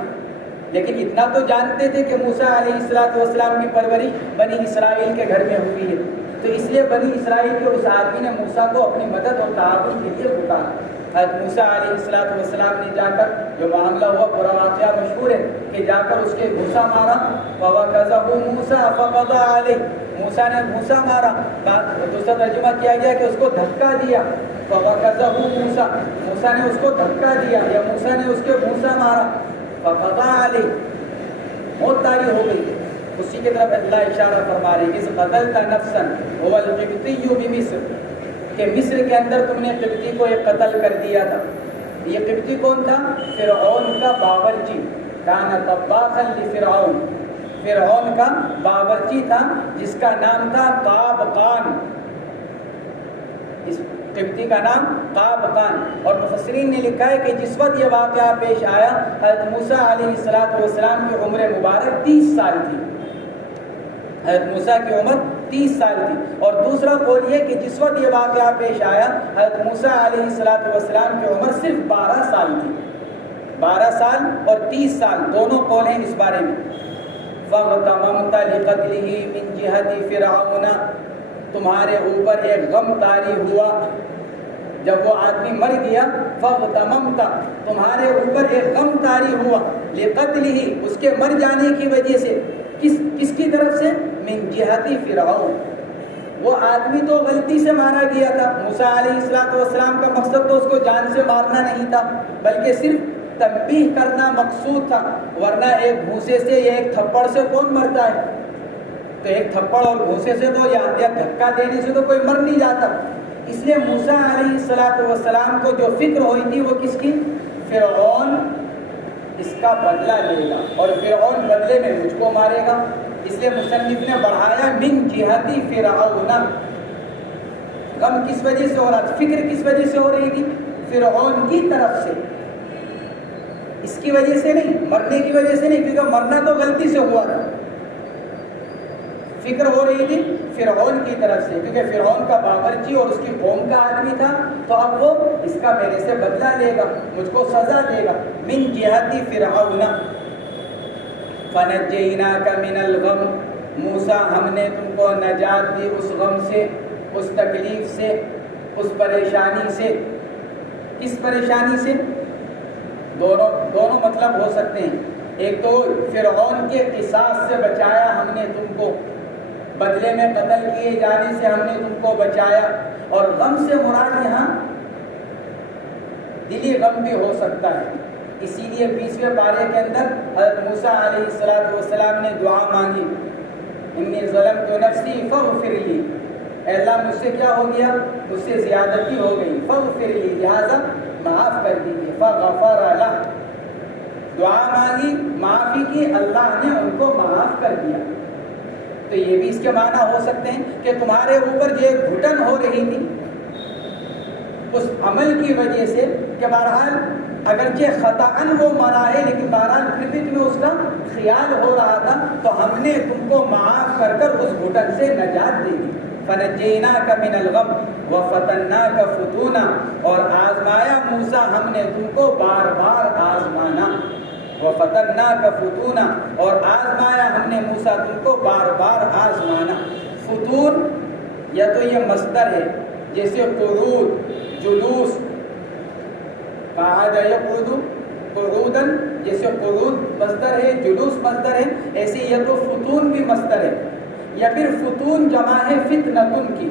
لیکن اتنا تو جانتے تھے کہ موسیٰ علیہ السلام کی پرورش بنی اسرائیل کے گھر میں ہوئی ہے۔ تو اس لیے بنی اسرائیل کے اس آدمی نے موسیٰ کو اپنی مدد اور تعاون کے لیے پکارا۔ حضرت موسیٰ علیہ السلام نے جا کر، جو معاملہ ہوا پورا واقعہ مشہور ہے، کہ جا کر اس کے گھوسا مارا، فَوَكَزَهُ مُوسَىٰ فَقَضَىٰ عَلَيْهِ، موسیٰ نے گھوسا مارا۔ دوسرا ترجمہ کیا گیا کہ اس کو دھکا دیا، فَوَكَزَهُ مُوسَىٰ، موسیٰ نے اس کو دھکا دیا یا موسیٰ نے اس کے گھوسا مارا، فَقَضَىٰ عَلَيْهِ، موت طاری ہو گئی۔ اسی کی طرف اللہ اشارہ فرما رہے ہیں، اِذْ قَتَلْتَ نَفْسًا هُوَ الْقِبْطِيُّ بِمِصْرَ، کہ مصر کے اندر تم نے قبطی کو ایک قتل کر دیا تھا۔ یہ قبطی کون تھا؟ فرعون کا باورچی، کان طباخا لفرعون، فرعون کا باورچی تھا جس کا نام تھا قابقان، اس قبطی کا نام قابقان۔ اور مفسرین نے لکھا ہے کہ جس وقت یہ واقعہ پیش آیا، حضرت موسیٰ علیہ السلام کی عمر مبارک 30 سال تھی، حضرت موسیٰ کی عمر 30 سال تھی۔ اور دوسرا قول یہ کہ جس وقت یہ واقعہ پیش آیا، حضرت موسیٰ علیہ السلام کی عمر صرف 12 سال تھی، 12 سال اور 30 سال دونوں قول ہیں اس بارے میں۔ فَاغْتَمَمْتَ لِقَتْلِهِ مِنْ جِهَةِ فِرْعَوْنَ، تمہارے اوپر ایک غم طاری ہوا جب وہ آدمی مر گیا۔ فَاغْتَمَمْتَ، تمہارے اوپر ایک غم طاری ہوا، لِقَتْلِهِ، اس کے مر جانے کی وجہ سے۔ کس کی طرف سے؟ من جہتی فرعون، وہ آدمی تو غلطی سے مارا گیا تھا۔ موسیٰ علیہ السلام کا مقصد تو اس کو جان سے مارنا نہیں تھا، بلکہ صرف تنبیہ کرنا مقصود تھا، ورنہ ایک گھوسے سے یا ایک تھپڑ سے کون مرتا ہے؟ تو ایک تھپڑ اور گھوسے سے تو یا دھکا دینے سے تو کوئی مر نہیں جاتا۔ اس لیے موسیٰ علیہ السلام کو جو فکر ہوئی تھی وہ کس کی؟ فرعون اس کا بدلہ لے گا اور فرعون بدلے میں مجھ کو مارے گا۔ اس لیے مصنف نے بڑھایا من جہتی فرعون، غم کس وجہ سے ہو رہا تھا، فکر کس وجہ سے ہو رہی تھی؟ فرعون کی طرف سے، اس کی وجہ سے نہیں، مرنے کی وجہ سے نہیں، کیونکہ مرنا تو غلطی سے ہوا تھا۔ فکر ہو رہی تھی فرعون کی طرف سے، کیونکہ فرعون کا باورچی اور اس کی قوم کا آدمی تھا، تو اب وہ اس کا میرے سے بدلہ لے گا، مجھ کو سزا دے گا۔ من جہتی فرعون فَنَجَّيْنَاكَ مِنَ الْغَمِّ، موسیٰ ہم نے تم کو نجات دی اس غم سے، اس تکلیف سے، اس پریشانی سے۔ کس پریشانی سے؟ دونوں مطلب ہو سکتے ہیں۔ ایک تو فرعون کے قصاص سے بچایا ہم نے تم کو، بدلے میں قتل کیے جانے سے ہم نے تم کو بچایا۔ اور غم سے مراد یہاں دلی غم بھی ہو سکتا ہے، اسی لیے 20ویں پارے کے اندر حضرت موسیٰ علیہ السلام نے دعا مانگی، انی ظلمت نفسی فاغفر لی، اے اللہ مجھ سے کیا ہو گیا؟ مجھ سے زیادتی ہو گئی، فاغفر لی، لہٰذا معاف کر دیجیے۔ فغفر لہ، دعا مانگی، معافی کی، اللہ نے ان کو معاف کر دیا۔ تو یہ بھی اس کے معنی ہو سکتے ہیں کہ تمہارے اوپر یہ گھٹن ہو رہی تھی اس عمل کی وجہ سے، کہ بہرحال اگرچہ خطاً وہ مرا ہے لیکن بہرحال پھر بھی تمہیں اس کا خیال ہو رہا تھا، تو ہم نے تم کو معاف کر کر اس گھٹن سے نجات دے دی۔ فَنَجَّيْنَاكَ مِنَ الْغَمِّ وَفَتَنَّاكَ فُتُونًا، اور آزمایا موسیٰ ہم نے تم کو بار بار آزمانا۔ وَفَتَنَّاكَ فُتُونًا، اور آزمایا ہم نے موسیٰ تم کو بار بار آزمانا۔ فتون یا تو یہ مصدر ہے، جیسے قعود، جلوس، قعد یقعد قعوداً، جیسے قعود مصدر ہے، جلوس مصدر ہے، ایسے یہ تو فتون بھی مصدر ہے، یا پھر فتون جمع ہے فتنتن کی۔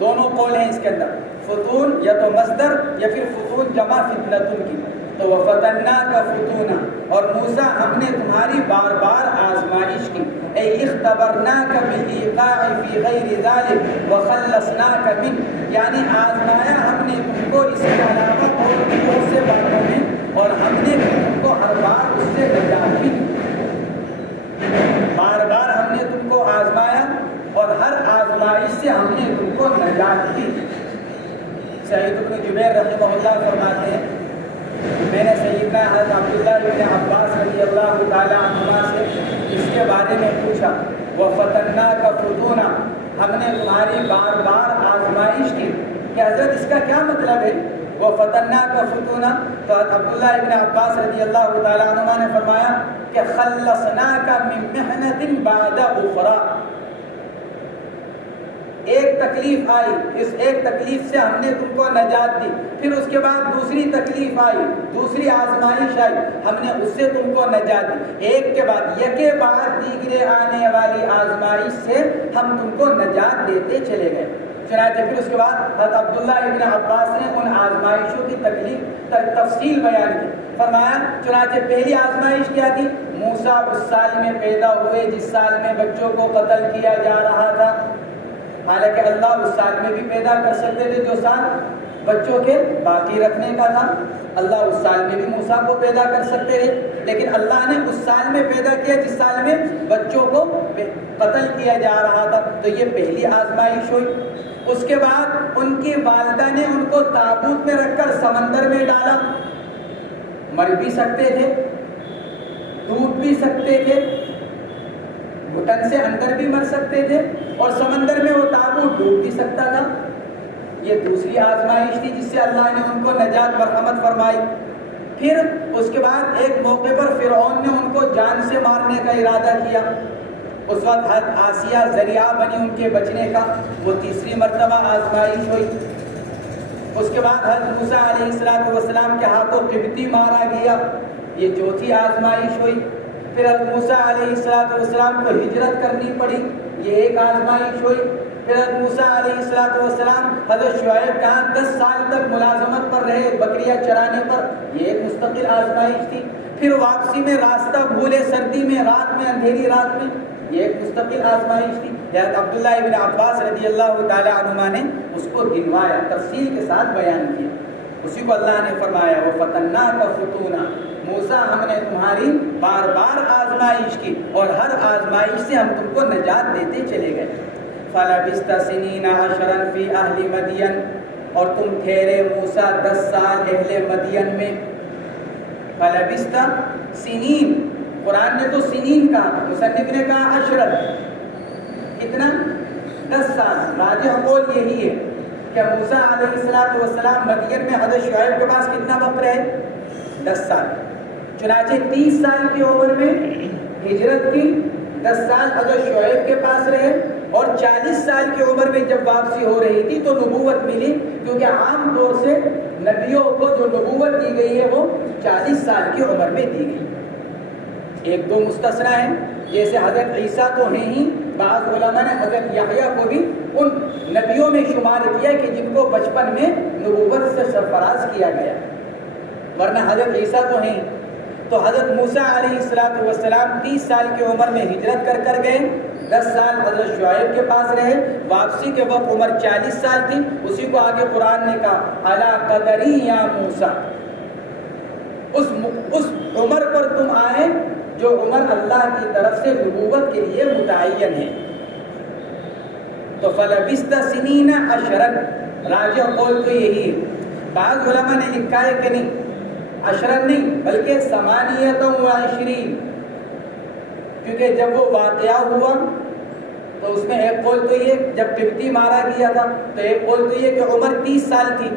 دونوں قول ہیں اس کے اندر، فتون یا تو مصدر یا پھر فتون جمع فتنتن کی۔ تو وَفَتَنَّاكَ فُتُونًا، اور موسیٰ ہم نے تمہاری بار بار آزمائش کی، اے اختبرناک بالایقاع فی غیر ذلک وخلصناک من، یعنی آزمایا ہم نے تم کو اس کے علاوہ اور بہت سے باتوں میں، اور ہم نے تم کو ہر بار اس سے نجات بھی دی۔ بار بار ہم نے تم کو آزمایا اور ہر سے ہم نے تم کو نجات دی۔ سعید بن جبیر رحمہ اللہ فرماتے ہیں میں نے سیدنا حضرت عبداللہ بن عباس رضی اللہ تعالیٰ عنہما سے اس کے بارے میں پوچھا، وَفَتَنَّاكَ فُتُونًا، ہم نے تمہاری بار بار آزمائش کی، کہ حضرت اس کا کیا مطلب ہے وَفَتَنَّاكَ فُتُونًا؟ تو حضرت عبداللہ بن عباس رضی اللہ تعالیٰ عنہما نے فرمایا کہ خَلَّصْنَاكَ مِن مِحْنَةٍ بَعْدَ أُخْرَىٰ، ایک تکلیف آئی، اس ایک تکلیف سے ہم نے تم کو نجات دی، پھر اس کے بعد دوسری تکلیف آئی، دوسری آزمائش آئی، ہم نے اس سے تم کو نجات دی، ایک کے بعد یکے بعد دیگرے آنے والی آزمائش سے ہم تم کو نجات دیتے چلے گئے۔ چنانچہ پھر اس کے بعد حضرت عبداللہ ابن عباس نے ان آزمائشوں کی تفصیل بیان کی، فرمایا چنانچہ پہلی آزمائش کیا تھی؟ موسیٰ اس سال میں پیدا ہوئے جس سال میں بچوں کو قتل کیا جا رہا تھا، حالانکہ اللہ اس سال میں بھی پیدا کر سکتے تھے جو سال بچوں کے باقی رکھنے کا تھا، اللہ اس سال میں بھی موسیٰ کو پیدا کر سکتے تھے، لیکن اللہ نے اس سال میں پیدا کیا جس سال میں بچوں کو قتل کیا جا رہا تھا، تو یہ پہلی آزمائش ہوئی۔ اس کے بعد ان کی والدہ نے ان کو تابوت میں رکھ کر سمندر میں ڈالا، مر بھی سکتے تھے، ڈوب بھی سکتے تھے، گھٹن سے اندر بھی مر سکتے تھے، اور سمندر میں وہ تابوت ڈوب بھی سکتا تھا۔ یہ دوسری آزمائش تھی جس سے اللہ نے ان کو نجات مرحمت فرمائی۔ پھر اس کے بعد ایک موقع پر فرعون نے ان کو جان سے مارنے کا ارادہ کیا، اس وقت حضرت آسیہ ذریعہ بنی ان کے بچنے کا، وہ تیسری مرتبہ آزمائش ہوئی۔ اس کے بعد حضرت موسیٰ علیہ السلام کے ہاتھوں قبطی مارا گیا، یہ چوتھی آزمائش ہوئی۔ پھر حضرت موسیٰ علیہ السلام کو ہجرت کرنی پڑی، یہ ایک آزمائش ہوئی۔ پھر حضرت موسیٰ علیہ السلام حضرت شعیب کہاں 10 سال تک ملازمت پر رہے بکریاں چرانے پر، یہ ایک مستقل آزمائش تھی۔ پھر واپسی میں راستہ بھولے سردی میں، رات میں، اندھیری رات میں، یہ ایک مستقل آزمائش تھی۔ حضرت عبداللہ ابن عباس رضی اللہ تعالیٰ عنہما نے اس کو گنوایا، تفصیل کے ساتھ بیان کیا، اسی کو اللہ نے فرمایا وَفَتَنَّاكَ فُتُونًا، موسیٰ ہم نے تمہاری بار بار آزمائش کی اور ہر آزمائش سے ہم تم کو نجات دیتے چلے گئے۔ فَلَبِثْتَ سِنِينَ عَشْرًا فِي أَهْلِ مَدْيَنَ، اور تم ٹھہرے موسیٰ 10 سال اہل مدین میں۔ فَلَبِثْتَ سِنِين، قرآن نے تو سنین کہا، مصنف نے کہا عشرًا، کتنا؟ 10 سال۔ راجح قول یہی ہے کہ موسیٰ علیہ السلام مدین میں حضرت شعیب کے پاس کتنا وقت رہے؟ 10 سال۔ چنانچہ 30 سال کی عمر میں ہجرت کی، 10 سال حضرت شعیب کے پاس رہے، اور 40 سال کی عمر میں جب واپسی ہو رہی تھی تو نبوت ملی، کیونکہ عام طور سے نبیوں کو جو نبوت دی گئی ہے وہ 40 سال کی عمر میں دی گئی۔ ایک دو مستثنا ہیں، جیسے حضرت عیسیٰ تو ہیں ہی، بعض علماء نے حضرت یحییٰ کو بھی ان نبیوں میں شمار کیا کہ جن کو بچپن میں نبوت سے سرفراز کیا گیا، ورنہ حضرت عیسیٰ تو ہیں۔ تو حضرت موسیٰ علیہ السلام 30 سال کی عمر میں ہجرت کر گئے، 10 سال حضرت شعیب کے پاس رہے، واپسی کے وقت عمر 40 سال تھی، اسی کو آگے قرآن نے کہا عَلَىٰ قَدَرِي یا موسیٰ، اس عمر پر تم آئے جو عمر اللہ کی طرف سے نبوت کے لیے متعین ہے۔ تو فَلَبِثْتَ سِنِينَ عَشْرًا، راجح قول تو یہی ہے۔ بعض علماء نے لکھا ہے کہ نہیں، 10 نہیں بلکہ 28، کیونکہ جب وہ واقعہ ہوا تو اس میں ایک قول تو یہ جب قبطی مارا گیا تھا، تو ایک قول تو یہ کہ عمر 30 سال تھی،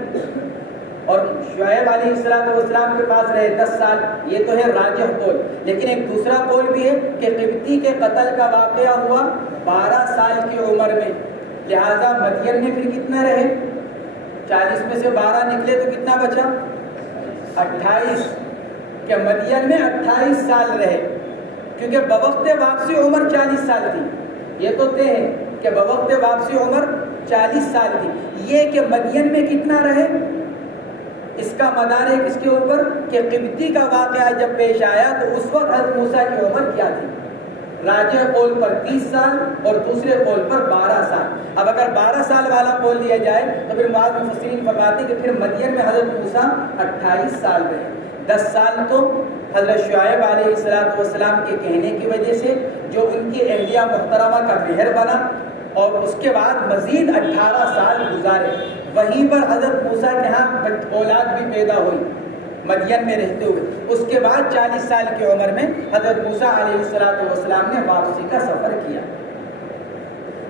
اور شعیب علیہ السلام کے پاس رہے 10 سال، یہ تو ہے راجح قول۔ لیکن ایک دوسرا قول بھی ہے کہ قبطی کے قتل کا واقعہ ہوا 12 سال کی عمر میں، لہذا مدین میں پھر کتنا رہے؟ 40 میں سے 12 نکلے تو کتنا بچا؟ 28، کہ مدین میں 28 سال رہے، کیونکہ بوقت واپسی عمر 40 سال تھی۔ یہ تو طے ہے کہ بوقت واپسی عمر 40 سال تھی۔ یہ کہ مدین میں کتنا رہے، اس کا مدار ہے کس کے اوپر کہ قبطی کا واقعہ جب پیش آیا تو اس وقت حضرت موسیٰ کی عمر کیا تھی؟ راجح قول پر 30 سال اور دوسرے قول پر 12 سال۔ اب اگر 12 سال والا قول لیا جائے تو پھر بعض مفسرین فرماتے ہیں کہ پھر مدین میں حضرت موسیٰ 28 سال رہے۔ 10 سال تو حضرت شعیب علیہ السلام کے کہنے کی وجہ سے جو ان کی اہلیہ محترمہ کا مہر بنا، اور اس کے بعد مزید 18 سال گزارے. وہیں پر حضرت موسیٰ کے ہاں اولاد بھی پیدا ہوئی مدین میں رہتے ہوئے. اس کے بعد 40 سال کی عمر میں حضرت موسیٰ علیہ السلام نے واپسی کا سفر کیا.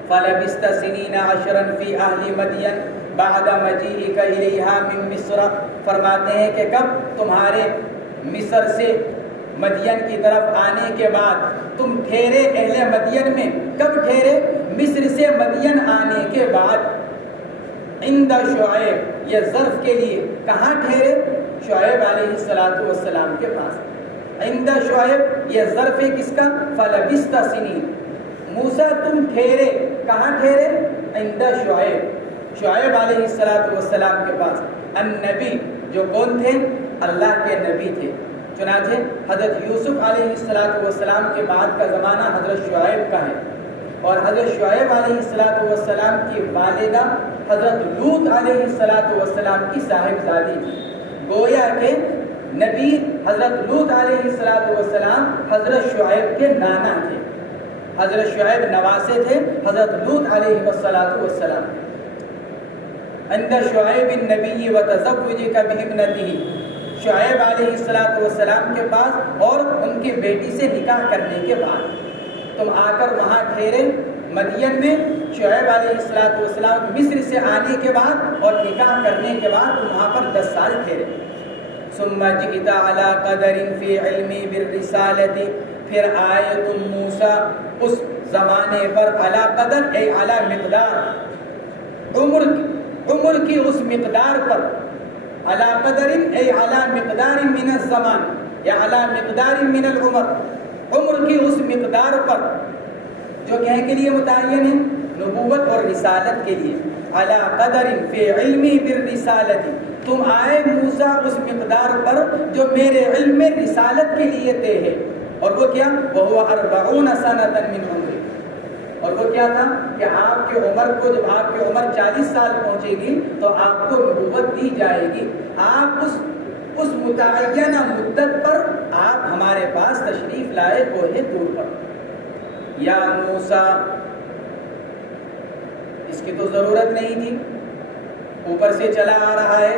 فَلَبِثْتَ سِنِينَ عَشْرًا فِي أَهْلِ مَدْيَنَ بعد مجیئک الیہا من مصر. فرماتے ہیں کہ کب تمہارے مصر سے مدین کی طرف آنے کے بعد تم ٹھہرے اہل مدین میں. کب ٹھہرے؟ مصر سے مدین آنے کے بعد. عند شعیب، یہ ظرف کے لیے کہاں ٹھہرے؟ شعیب علیہ السلام کے پاس. عند شعیب یہ ظرف ہے کس کا؟ فلبثت سنین. موسیٰ تم ٹھہرے، کہاں ٹھہرے؟ عند شعیب، شعیب علیہ السلام کے پاس. النبی جو کون تھے؟ اللہ کے نبی تھے. چنانچہ حضرت یوسف علیہ السلام کے بعد کا زمانہ حضرت شعیب کا ہے، اور حضرت شعیب علیہ السلام کی والدہ حضرت لوط علیہ السلام کی صاحبزادی تھی. گویا کہ نبی حضرت لوط علیہ السلام حضرت شعیب کے نانا تھے. حضرت شعیب نواسے تھے حضرت لوط علیہ السلام. عند شعیب النبی وتزوجک بابنتہ، شعیب علیہ السلام کے پاس اور ان کی بیٹی سے نکاح کرنے کے بعد تم آ کر وہاں ٹھہرے مدین میں. شعیب علیہ السلام مصر سے آنے کے بعد اور نکاح کرنے کے بعد تم وہاں پر 10 سال ٹھہرے. ثم جئت علی قدر فی علمی بالرسالۃ، پھر آئے تم موسیٰ اس زمانے پر علی قدر اے علی مقدار، عمر کی اس مقدار پر. علی قدر اے علی مقدار من الزمان یا علی مقدار من العمر، عمر کی اس مقدار پر جو کہنے کے لیے متعین ہے نبوت اور رسالت کے لیے. علی قدر فی علمی بالرسالۃ، تم آئے موسیٰ اس مقدار پر جو میرے علم میں رسالت کے لیے طے ہے. اور وہ کیا؟ وَهُوَ 40 سَنَةً مِّنْ عُمْرِهِ. اور وہ کیا تھا کہ آپ کی عمر کو، جب آپ کی عمر 40 سال پہنچے گی تو آپ کو نبوت دی جائے گی. آپ اس متعینہ مدت پر آپ ہمارے پاس تشریف لائے کوہ طور پر. یا موسیٰ، اس کی تو ضرورت نہیں تھی، اوپر سے چلا آ رہا ہے،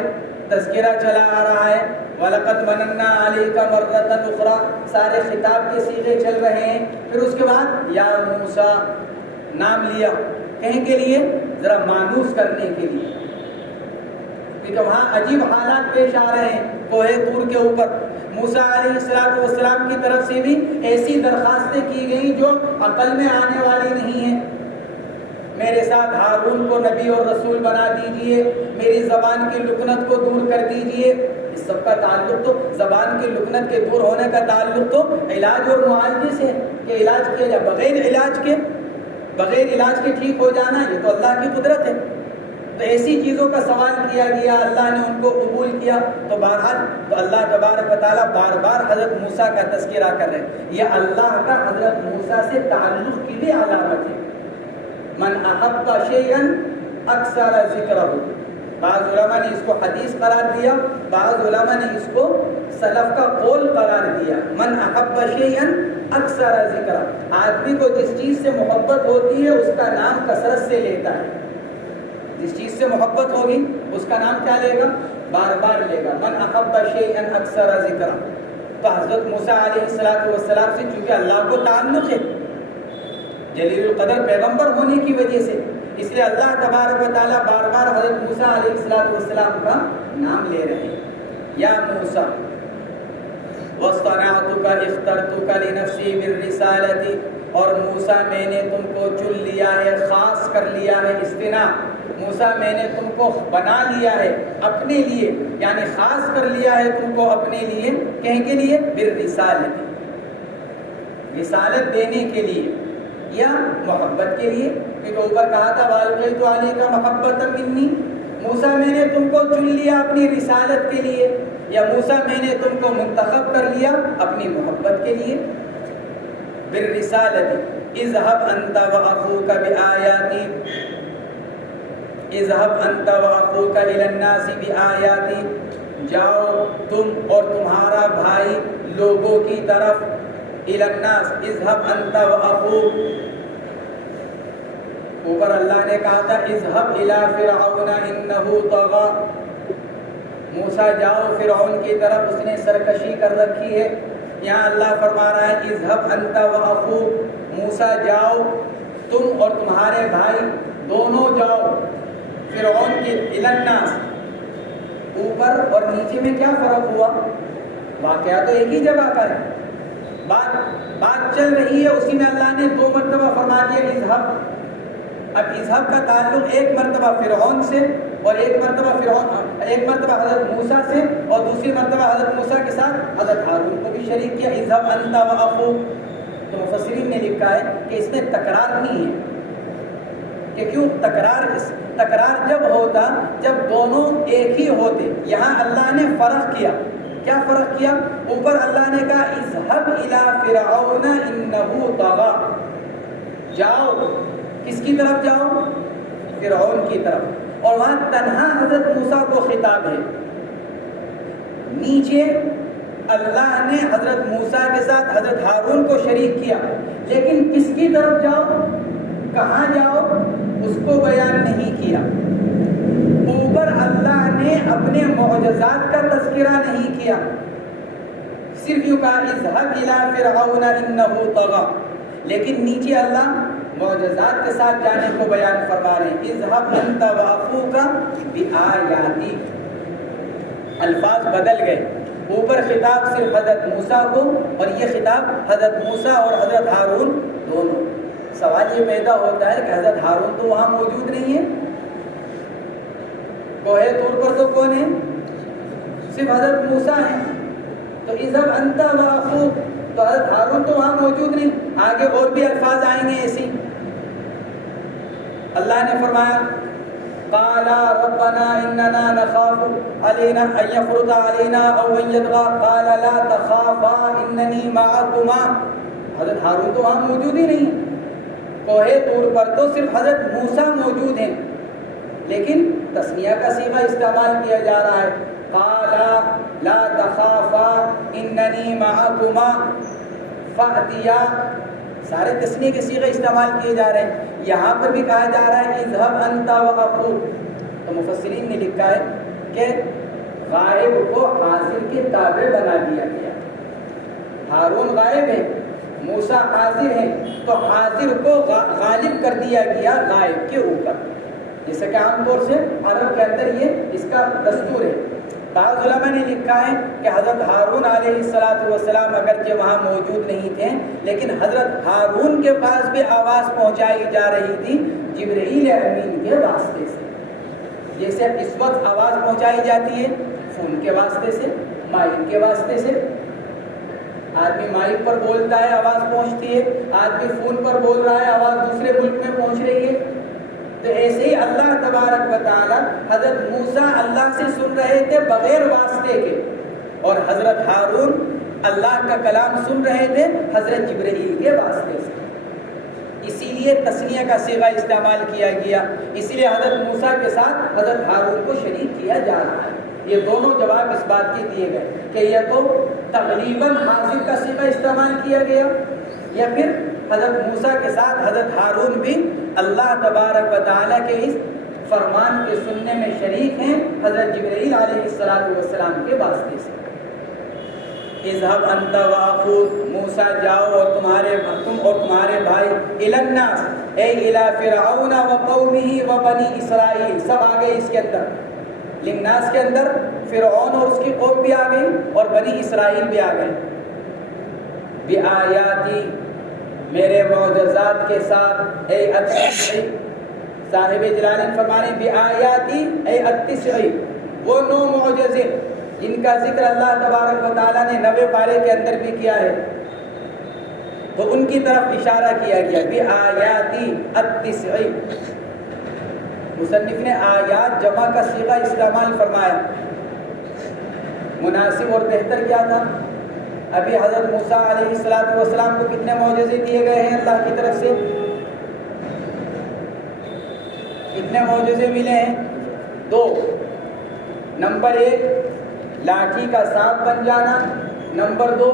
تذکرہ چلا آ رہا ہے. وَلَقَدْ مَنَنَّا عَلَيْكَ مَرَّةً أُخْرَىٰ، سارے خطاب کے صیغے چل رہے ہیں. پھر اس کے بعد یا موسیٰ نام لیا، کہیں کے لیے ذرا مانوس کرنے کے لیے، کیونکہ وہاں عجیب حالات پیش آ رہے ہیں کوہ طور کے اوپر. موسیٰ علیہ السلام کی طرف سے بھی ایسی درخواستیں کی گئی جو عقل میں آنے والی نہیں ہیں. میرے ساتھ ہارون کو نبی اور رسول بنا دیجئے، میری زبان کی لکنت کو دور کر دیجئے. اس سب کا تعلق تو زبان کی لکنت کے دور ہونے کا تعلق تو علاج اور معالجے سے ہے کہ علاج کیا جائے. بغیر علاج کے ٹھیک ہو جانا یہ تو اللہ کی قدرت ہے. تو ایسی چیزوں کا سوال کیا گیا، اللہ نے ان کو قبول کیا. تو بہرحال تو اللہ تبارک و تعالیٰ بار بار حضرت موسیٰ کا تذکرہ کر رہے ہیں. یہ اللہ کا حضرت موسیٰ سے تعلق کی بھی علامت ہے. من احب شیئا اکثر ذکرہ. بعض علماء نے اس کو حدیث قرار دیا، بعض علماء نے اس کو سلف کا قول قرار دیا. من احب شیئا اکثر ذکرہ، آدمی کو جس چیز سے محبت ہوتی ہے اس کا نام کثرت سے لیتا ہے. جس چیز سے محبت ہوگی اس کا نام کیا لے گا؟ بار بار لے گا. من احب شیئا اکثر ذکرہ. تو حضرت موسیٰ علیہ السلام سے چونکہ اللہ کو تعلق ہے جلیل القدر پیغمبر ہونے کی وجہ سے، اس لیے اللہ تبارک و تعالیٰ بار بار حضرت موسیٰ علیہ السلام کا نام لے رہے ہیں. یا موسیٰ وَاصْطَنَعْتُكَ اخْتَرْتُكَ لِنَفْسِي بِالرِّسَالَةِ، اور موسیٰ میں نے تم کو چن لیا ہے، خاص کر لیا ہے. اصطناع، موسیٰ میں نے تم کو بنا لیا ہے اپنے لیے، یعنی خاص کر لیا ہے تم کو اپنے لیے. کہیں کے لیے؟ بالرسالت، رسالت دینے کے لیے یا محبت کے لیے. کیونکہ اوپر کہا تھا وَأَلْقَيْتُ عَلَيْكَ مَحَبَّةً مِّنِّي، موسیٰ میں نے تم کو چن لیا اپنی رسالت کے لیے، یا موسیٰ میں نے تم کو منتخب کر لیا اپنی محبت کے لیے. بالرسالت اذهب انت واخوك بآیاتی، اذهب انت واخوك الى الناس بآیاتی، جاؤ تم اور تمہارا بھائی لوگوں کی طرف. الى الناس اذهب انت واخوك، اوپر اللہ نے کہا تھا اذهب الى فرعون انه طغى، موسیٰ جاؤ فرعون کی طرف، اس نے سرکشی کر رکھی ہے۔ یہاں اللہ فرما رہا ہے اذهب انت واخوك، موسیٰ جاؤ تم اور تمہارے بھائی دونوں جاؤ فرعون کی الی الناس۔ اوپر اور نیچے میں کیا فرق ہوا؟ واقعہ تو ایک ہی جگہ کا ہے، بات چل رہی ہے، اسی میں اللہ نے 2 مرتبہ فرما دیا اذهب۔ اب اذهب کا تعلق ایک مرتبہ فرعون سے اور ایک مرتبہ حضرت موسیٰ سے، اور دوسری مرتبہ حضرت موسیٰ کے ساتھ حضرت ہارون کو بھی شریک کیا، اذهب انت واخوك۔ تو مفسرین نے لکھا ہے کہ اس میں تکرار نہیں ہے، کہ کیوں تکرار جب ہوتا جب دونوں ایک ہی ہوتے۔ یہاں اللہ نے فرق کیا، کیا فرق کیا؟ اوپر اللہ نے کہا اذهب الى فرعون انه طغى، جاؤ، کس کی طرف جاؤ؟ فرعون کی طرف، اور وہاں تنہا حضرت موسیٰ کو خطاب ہے۔ نیچے اللہ نے حضرت موسیٰ کے ساتھ حضرت ہارون کو شریک کیا، لیکن کس کی طرف جاؤ، کہاں جاؤ، اس کو بیان نہیں کیا۔ اوپر اللہ نے اپنے معجزات کا تذکرہ نہیں کیا، صرف یوں کہا اذهب الى فرعون انه طغى، لیکن نیچے اللہ معجزات کے ساتھ جانے کو بیان فرما رہے ہیں اذهب انت واخوك بآیاتی۔ الفاظ بدل گئے، اوپر خطاب صرف حضرت موسیٰ کو اور یہ خطاب حضرت موسیٰ اور حضرت ہارون دونوں۔ سوال یہ پیدا ہوتا ہے کہ حضرت ہارون تو وہاں موجود نہیں ہے، کوہ طور پر تو کون ہے؟ صرف حضرت موسیٰ ہیں، تو اذهب انت واخوك، تو حضرت ہارون تو وہاں موجود نہیں۔ آگے اور بھی الفاظ آئیں گے ایسی۔ اللہ نے فرمایا قال ربنا اننا نخاف علينا ان يفرط علينا او ان يطغى قال لا تخافا انني معكما۔ حضرت ہارون تو وہاں موجود ہی نہیں، کوہ طور پر تو صرف حضرت موسیٰ موجود ہیں، لیکن تثنیہ کا صیغہ استعمال کیا جا رہا ہے قال لا تخافا اننی معكما فاتیا، سارے تثنیہ کے صیغے استعمال کیے جا رہے ہیں۔ یہاں پر بھی کہا جا رہا ہے اذهب انت واخوك، تو مفسرین نے لکھا ہے کہ غائب کو حاضر کے تابع بنا دیا گیا۔ ہارون غائب ہے، موسیٰ حاضر ہے، تو حاضر کو غالب کر دیا گیا غائب کے اوپر، جیسے کہ عام طور سے عرب کے اندر یہ اس کا دستور ہے۔ بعض علماء نے لکھا ہے کہ حضرت ہارون علیہ السلام اگرچہ وہاں موجود نہیں تھے، لیکن حضرت ہارون کے پاس بھی آواز پہنچائی جا رہی تھی جبرائیل امین کے واسطے سے، جیسے اس وقت آواز پہنچائی جاتی ہے فون کے واسطے سے، مائک کے واسطے سے۔ آدمی مائک پر بولتا ہے آواز پہنچتی ہے، آدمی فون پر بول رہا ہے آواز دوسرے ملک میں پہنچ رہی ہے۔ تو ایسے ہی اللہ تبارک و تعالی حضرت موسیٰ اللہ سے سن رہے تھے بغیر واسطے کے، اور حضرت ہارون اللہ کا کلام سن رہے تھے حضرت جبرائیل کے واسطے سے۔ اسی لیے تثنیہ کا صیغہ استعمال کیا گیا، اسی لیے حضرت موسیٰ کے ساتھ حضرت ہارون کو شریک کیا جا رہا ہے۔ یہ دونوں جواب اس بات کے دیے گئے کہ یا تو تقریباً حاضر کا صیغہ استعمال کیا گیا، یا پھر حضرت موسیٰ کے ساتھ حضرت ہارون بھی اللہ تبارک و تعالیٰ کے اس فرمان کے سننے میں شریک ہیں حضرت جبرائیل علیہ السلام کے واسطے سے۔ اذهب انت واخوك، موسیٰ جاؤ اور تم اور تمہارے بھائی الی الناس، اے الی فرعون وقومه وبنی اسرائیل، سب آ گئے اس کے اندر۔ للناس کے اندر فرعون اور اس کی قوم بھی آ گئی اور بنی اسرائیل بھی آ گئے۔ بآیاتی، میرے معجزات کے ساتھ، اے التسعی، صاحب جلالین فرمانے بآیاتی اے التسعی، وہ 9 معجزے جن کا ذکر اللہ تبارک و تعالیٰ نے 9 پارے کے اندر بھی کیا ہے، تو ان کی طرف اشارہ کیا گیا بآیاتی التسعی۔ مصنف نے آیات جمع کا صیغہ استعمال فرمایا، مناسب اور بہتر کیا تھا؟ ابھی حضرت موسیٰ علیہ السلام کو کتنے معجزے دیے گئے ہیں اللہ کی طرف سے؟ کتنے معجزے ملے ہیں؟ 2۔ نمبر 1 لاٹھی کا سانپ بن جانا، نمبر 2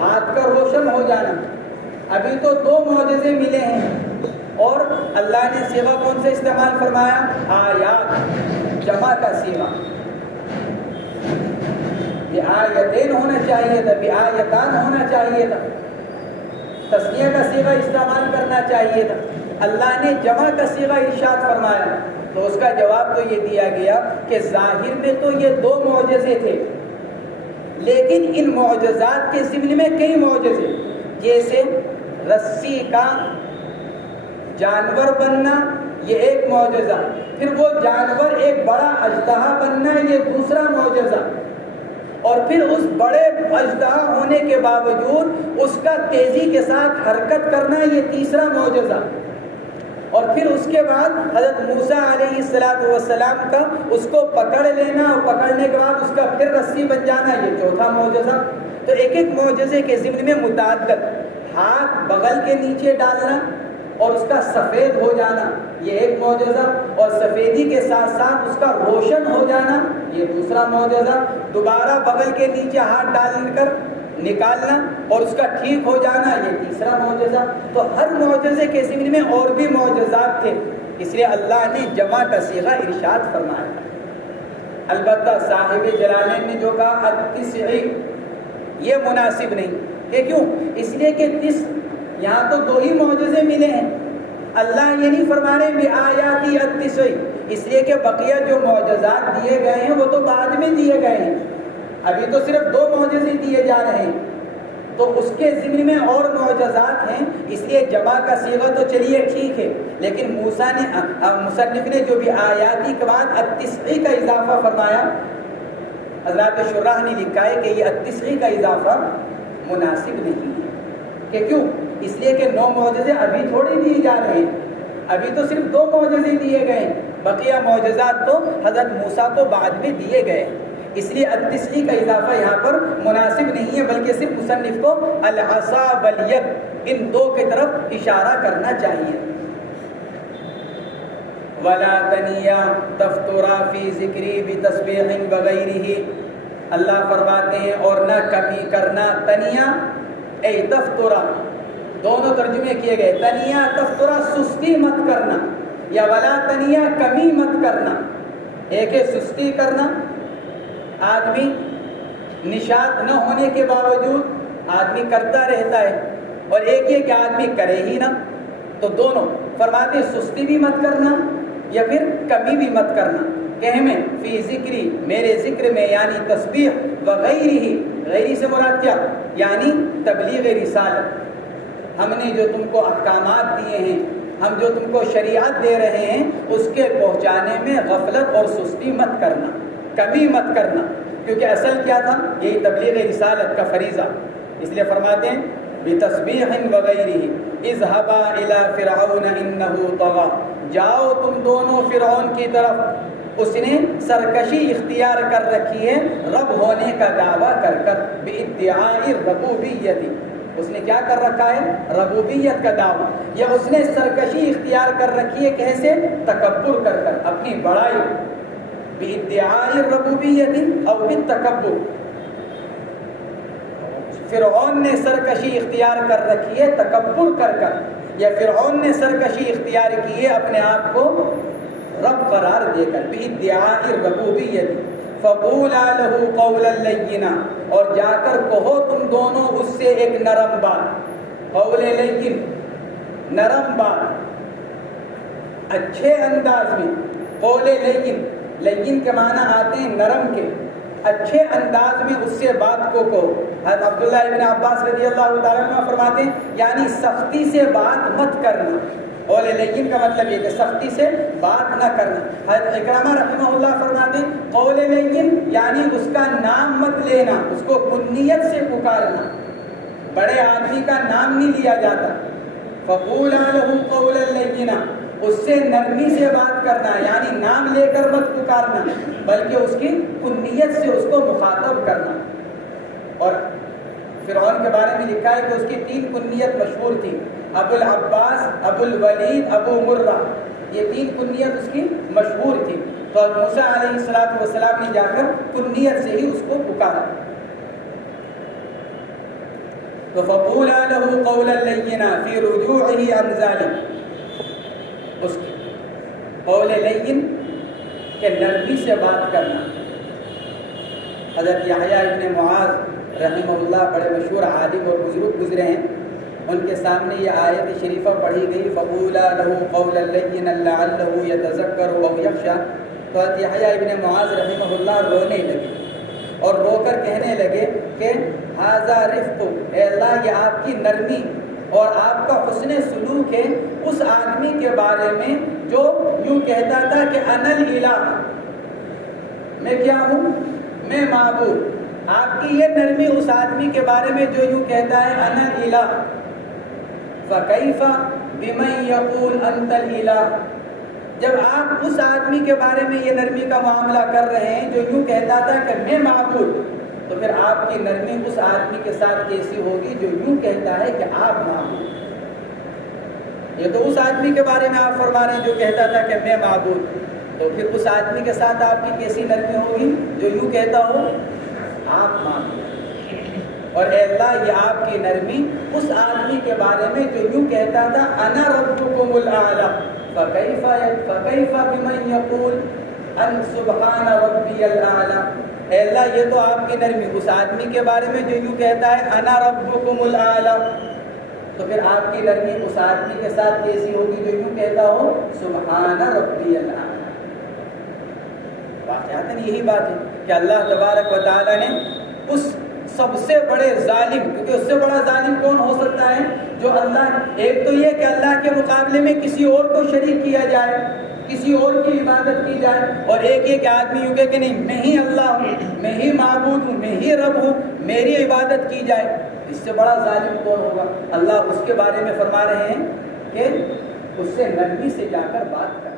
ہاتھ کا روشن ہو جانا۔ ابھی تو 2 معجزے ملے ہیں، اور اللہ نے صیغہ کون سے استعمال فرمایا؟ آیات، جمع کا صیغہ. بآیتین ہونا چاہیے تھا، بآیتان ہونا چاہیے تھا، تسنیہ کا صیغہ استعمال کرنا چاہیے تھا. اللہ نے جمع کا صیغہ ارشاد فرمایا. تو اس کا جواب تو یہ دیا گیا کہ ظاہر میں تو یہ 2 معجزے تھے، لیکن ان معجزات کے ضمن میں کئی معجزے، جیسے رسی کا جانور بننا یہ ایک معجزہ، پھر وہ جانور ایک بڑا اژدہا بننا یہ دوسرا معجزہ، اور پھر اس بڑے اژدہا ہونے کے باوجود اس کا تیزی کے ساتھ حرکت کرنا یہ تیسرا معجزہ، اور پھر اس کے بعد حضرت موسیٰ علیہ السلام کا اس کو پکڑ لینا اور پکڑنے کے بعد اس کا پھر رسی بن جانا یہ چوتھا معجزہ. تو ایک ایک معجزے کے ضمن میں متعدد، ہاتھ بغل کے نیچے ڈالنا اور اس کا سفید ہو جانا یہ ایک معجزہ، اور سفیدی کے ساتھ ساتھ اس کا روشن ہو جانا یہ دوسرا معجزہ، دوبارہ بغل کے نیچے ہاتھ ڈال کر نکالنا اور اس کا ٹھیک ہو جانا یہ تیسرا معجزہ. تو ہر معجزے کے ضمن میں اور بھی معجزات تھے، اس لیے اللہ نے جمع کا صیغہ ارشاد فرمایا. البتہ صاحب جلالین نے جو کہا التسعی یہ مناسب نہیں. کہ کیوں؟ اس لیے کہ یہاں تو 2 ہی معجزے ملے ہیں. اللہ یہ نہیں فرما رہے بآیاتی التسعی، اس لیے کہ بقیہ جو معجزات دیے گئے ہیں وہ تو بعد میں دیے گئے ہیں، ابھی تو صرف 2 معجزے دیے جا رہے ہیں. تو اس کے ضمن میں اور معجزات ہیں، اس لیے جمع کا صیغہ تو چلیے ٹھیک ہے، لیکن مصنف نے جو بھی آیاتی کے بعد التسعی کا اضافہ فرمایا، حضرات شراح نے لکھا ہے کہ یہ التسعی کا اضافہ مناسب نہیں ہے. کہ کیوں؟ اس لیے کہ 9 معجزے ابھی تھوڑے دیے جا رہے ہیں، ابھی تو صرف 2 معجزے دیے گئے ہیں، بقیہ معجزات تو حضرت موسیٰ کو بعد میں دیے گئے ہیں. اس لیے التسعی کا اضافہ یہاں پر مناسب نہیں ہے، بلکہ صرف مصنف کو العصا والید ان 2 کی طرف اشارہ کرنا چاہیے. وَلَا تَنِيَا تَفْتُرَا فِي ذِكْرِي بِتَسْبِيحٍ وَغَيْرِهِ، اللہ فرماتے ہیں اور نہ کمی کرنا. تنیا اے تفترا دونوں ترجمے کیے گئے. تنیا تفترا سستی مت کرنا، یا ولا تنیا کمی مت کرنا. ایک ہے سستی کرنا، آدمی نشاط نہ ہونے کے باوجود آدمی کرتا رہتا ہے، اور ایک یہ کہ آدمی کرے ہی نہ. تو دونوں فرماتے سستی بھی مت کرنا یا پھر کمی بھی مت کرنا. کہ میں فی ذکری میرے ذکر میں یعنی تسبیح، وغیرہ غیری سے مراد کیا؟ یعنی تبلیغ رسالت. ہم نے جو تم کو احکامات دیے ہیں، ہم جو تم کو شریعت دے رہے ہیں، اس کے پہنچانے میں غفلت اور سستی مت کرنا، کمی مت کرنا. کیونکہ اصل کیا تھا؟ یہی تبلیغ رسالت کا فریضہ. اس لیے فرماتے ہیں بتسبیح وغیرہ اذهبا الی فرعون انه طغى، جاؤ تم دونوں فرعون کی طرف، اس نے سرکشی اختیار کر رکھی ہے رب ہونے کا دعویٰ کر کر. بادعاء الربوبیت، اس نے کیا کر رکھا ہے؟ ربوبیت کا دعویٰ. یا اس نے سرکشی اختیار کر رکھی ہے کیسے؟ تکبر کر کر، اپنی بڑائی. بادعاء الربوبیت او بالتکبر، فرعون نے سرکشی اختیار کر رکھی ہے تکبر کر کر، یا فرعون نے سرکشی اختیار کی ہے اپنے آپ کو رب قرار دے کر. بادعاء الربوبیت فقولا له قولا لینا، اور جا کر کہو تم دونوں اس سے ایک نرم بات. قول لین، نرم بات، اچھے انداز میں. قول لین، لین کے معنی آتے ہیں نرم کے. اچھے انداز میں اس سے بات کو کہو. حضرت عبداللہ ابن عباس رضی اللہ تعالیٰ عنہ فرماتے ہیں یعنی سختی سے بات مت کرنا. قول لین کا مطلب یہ کہ سختی سے بات نہ کرنا. حضرت اکرامہ رحمہ اللہ فرماتے ہیں قول لین یعنی اس کا نام مت لینا، اس کو کنیت سے پکارنا. بڑے آدمی کا نام نہیں لیا جاتا. فقولا له قولا لینا، اس سے نرمی سے بات کرنا، یعنی نام لے کر مت پکارنا بلکہ اس کی کنیت سے اس کو مخاطب کرنا. اور فرعون کے بارے میں لکھا ہے کہ اس کی 3 کنیت مشہور تھی، ابو العباس، ابو الولید، ابو مرہ. یہ 3 کنیت اس کی مشہور تھی. تو موسیٰ علیہ السلام نے جا کر کنیت سے ہی اس کو پکارا. تو فقولا له قولا لینا فی رجوعہ عن ذلک، قول لین کہ نرمی سے بات کرنا. حضرت یحییٰ ابن معاذ رحمہ اللہ بڑے مشہور عالم اور بزرگ گزرے ہیں. ان کے سامنے یہ آیت شریفہ پڑھی گئی فقولا له قولا لینا لعلہ یتذکر او یخشی. تو حضرت یحییٰ ابن معاذ رحمہ اللہ رونے لگے اور رو کر کہنے لگے کہ ھذا رفق، اے اللہ یہ آپ کی نرمی اور آپ کا حسن سلوک ہے اس آدمی کے بارے میں جو یوں کہتا تھا کہ انا الالہ، میں کیا ہوں، میں معبود. آپ کی یہ نرمی اس آدمی کے بارے میں جو یوں کہتا ہے انا الالہ. فکیف بمن یقول انت الالہ، جب آپ اس آدمی کے بارے میں یہ نرمی کا معاملہ کر رہے ہیں جو یوں کہتا تھا کہ میں معبود، تو پھر آپ کی نرمی اس آدمی کے ساتھ کیسی ہوگی جو یوں کہتا ہے کہ آپ معبود. یہ تو اس آدمی کے بارے میں آپ فرما رہے ہیں جو کہتا تھا کہ میں معبود، تو پھر اس آدمی کے ساتھ آپ کی کیسی نرمی ہوگی جو یوں کہتا ہو آپ معبود. اور اے اللہ یہ آپ کی نرمی اس آدمی کے بارے میں جو یوں کہتا تھا انا ربکم الاعلی، فکیف بمن یقول ان سبحان ربی الاعلی. اے اللہ یہ تو آپ کی نرمی اس آدمی کے بارے میں جو یوں کہتا ہے انا ربکم الاعلی، تو پھر آپ کی نرمی اس آدمی کے ساتھ کیسی ہوگی جو یوں کہتا ہو سبحان ربی الاعلی. واقعاتاً یہی بات ہے کہ اللہ تبارک و تعالی نے اس سب سے بڑے ظالم، کیونکہ اس سے بڑا ظالم کون ہو سکتا ہے جو اللہ، ایک تو یہ کہ اللہ کے مقابلے میں کسی اور کو شریک کیا جائے، کسی اور کی عبادت کی جائے، اور ایک یہ کہ آدمی یوں کہ نہیں میں ہی اللہ ہوں، میں ہی معبود ہوں، میں ہی رب ہوں، میری عبادت کی جائے. اس سے بڑا ظالم کون ہوگا؟ اللہ اس کے بارے میں فرما رہے ہیں کہ اس سے نرمی سے جا کر بات کر.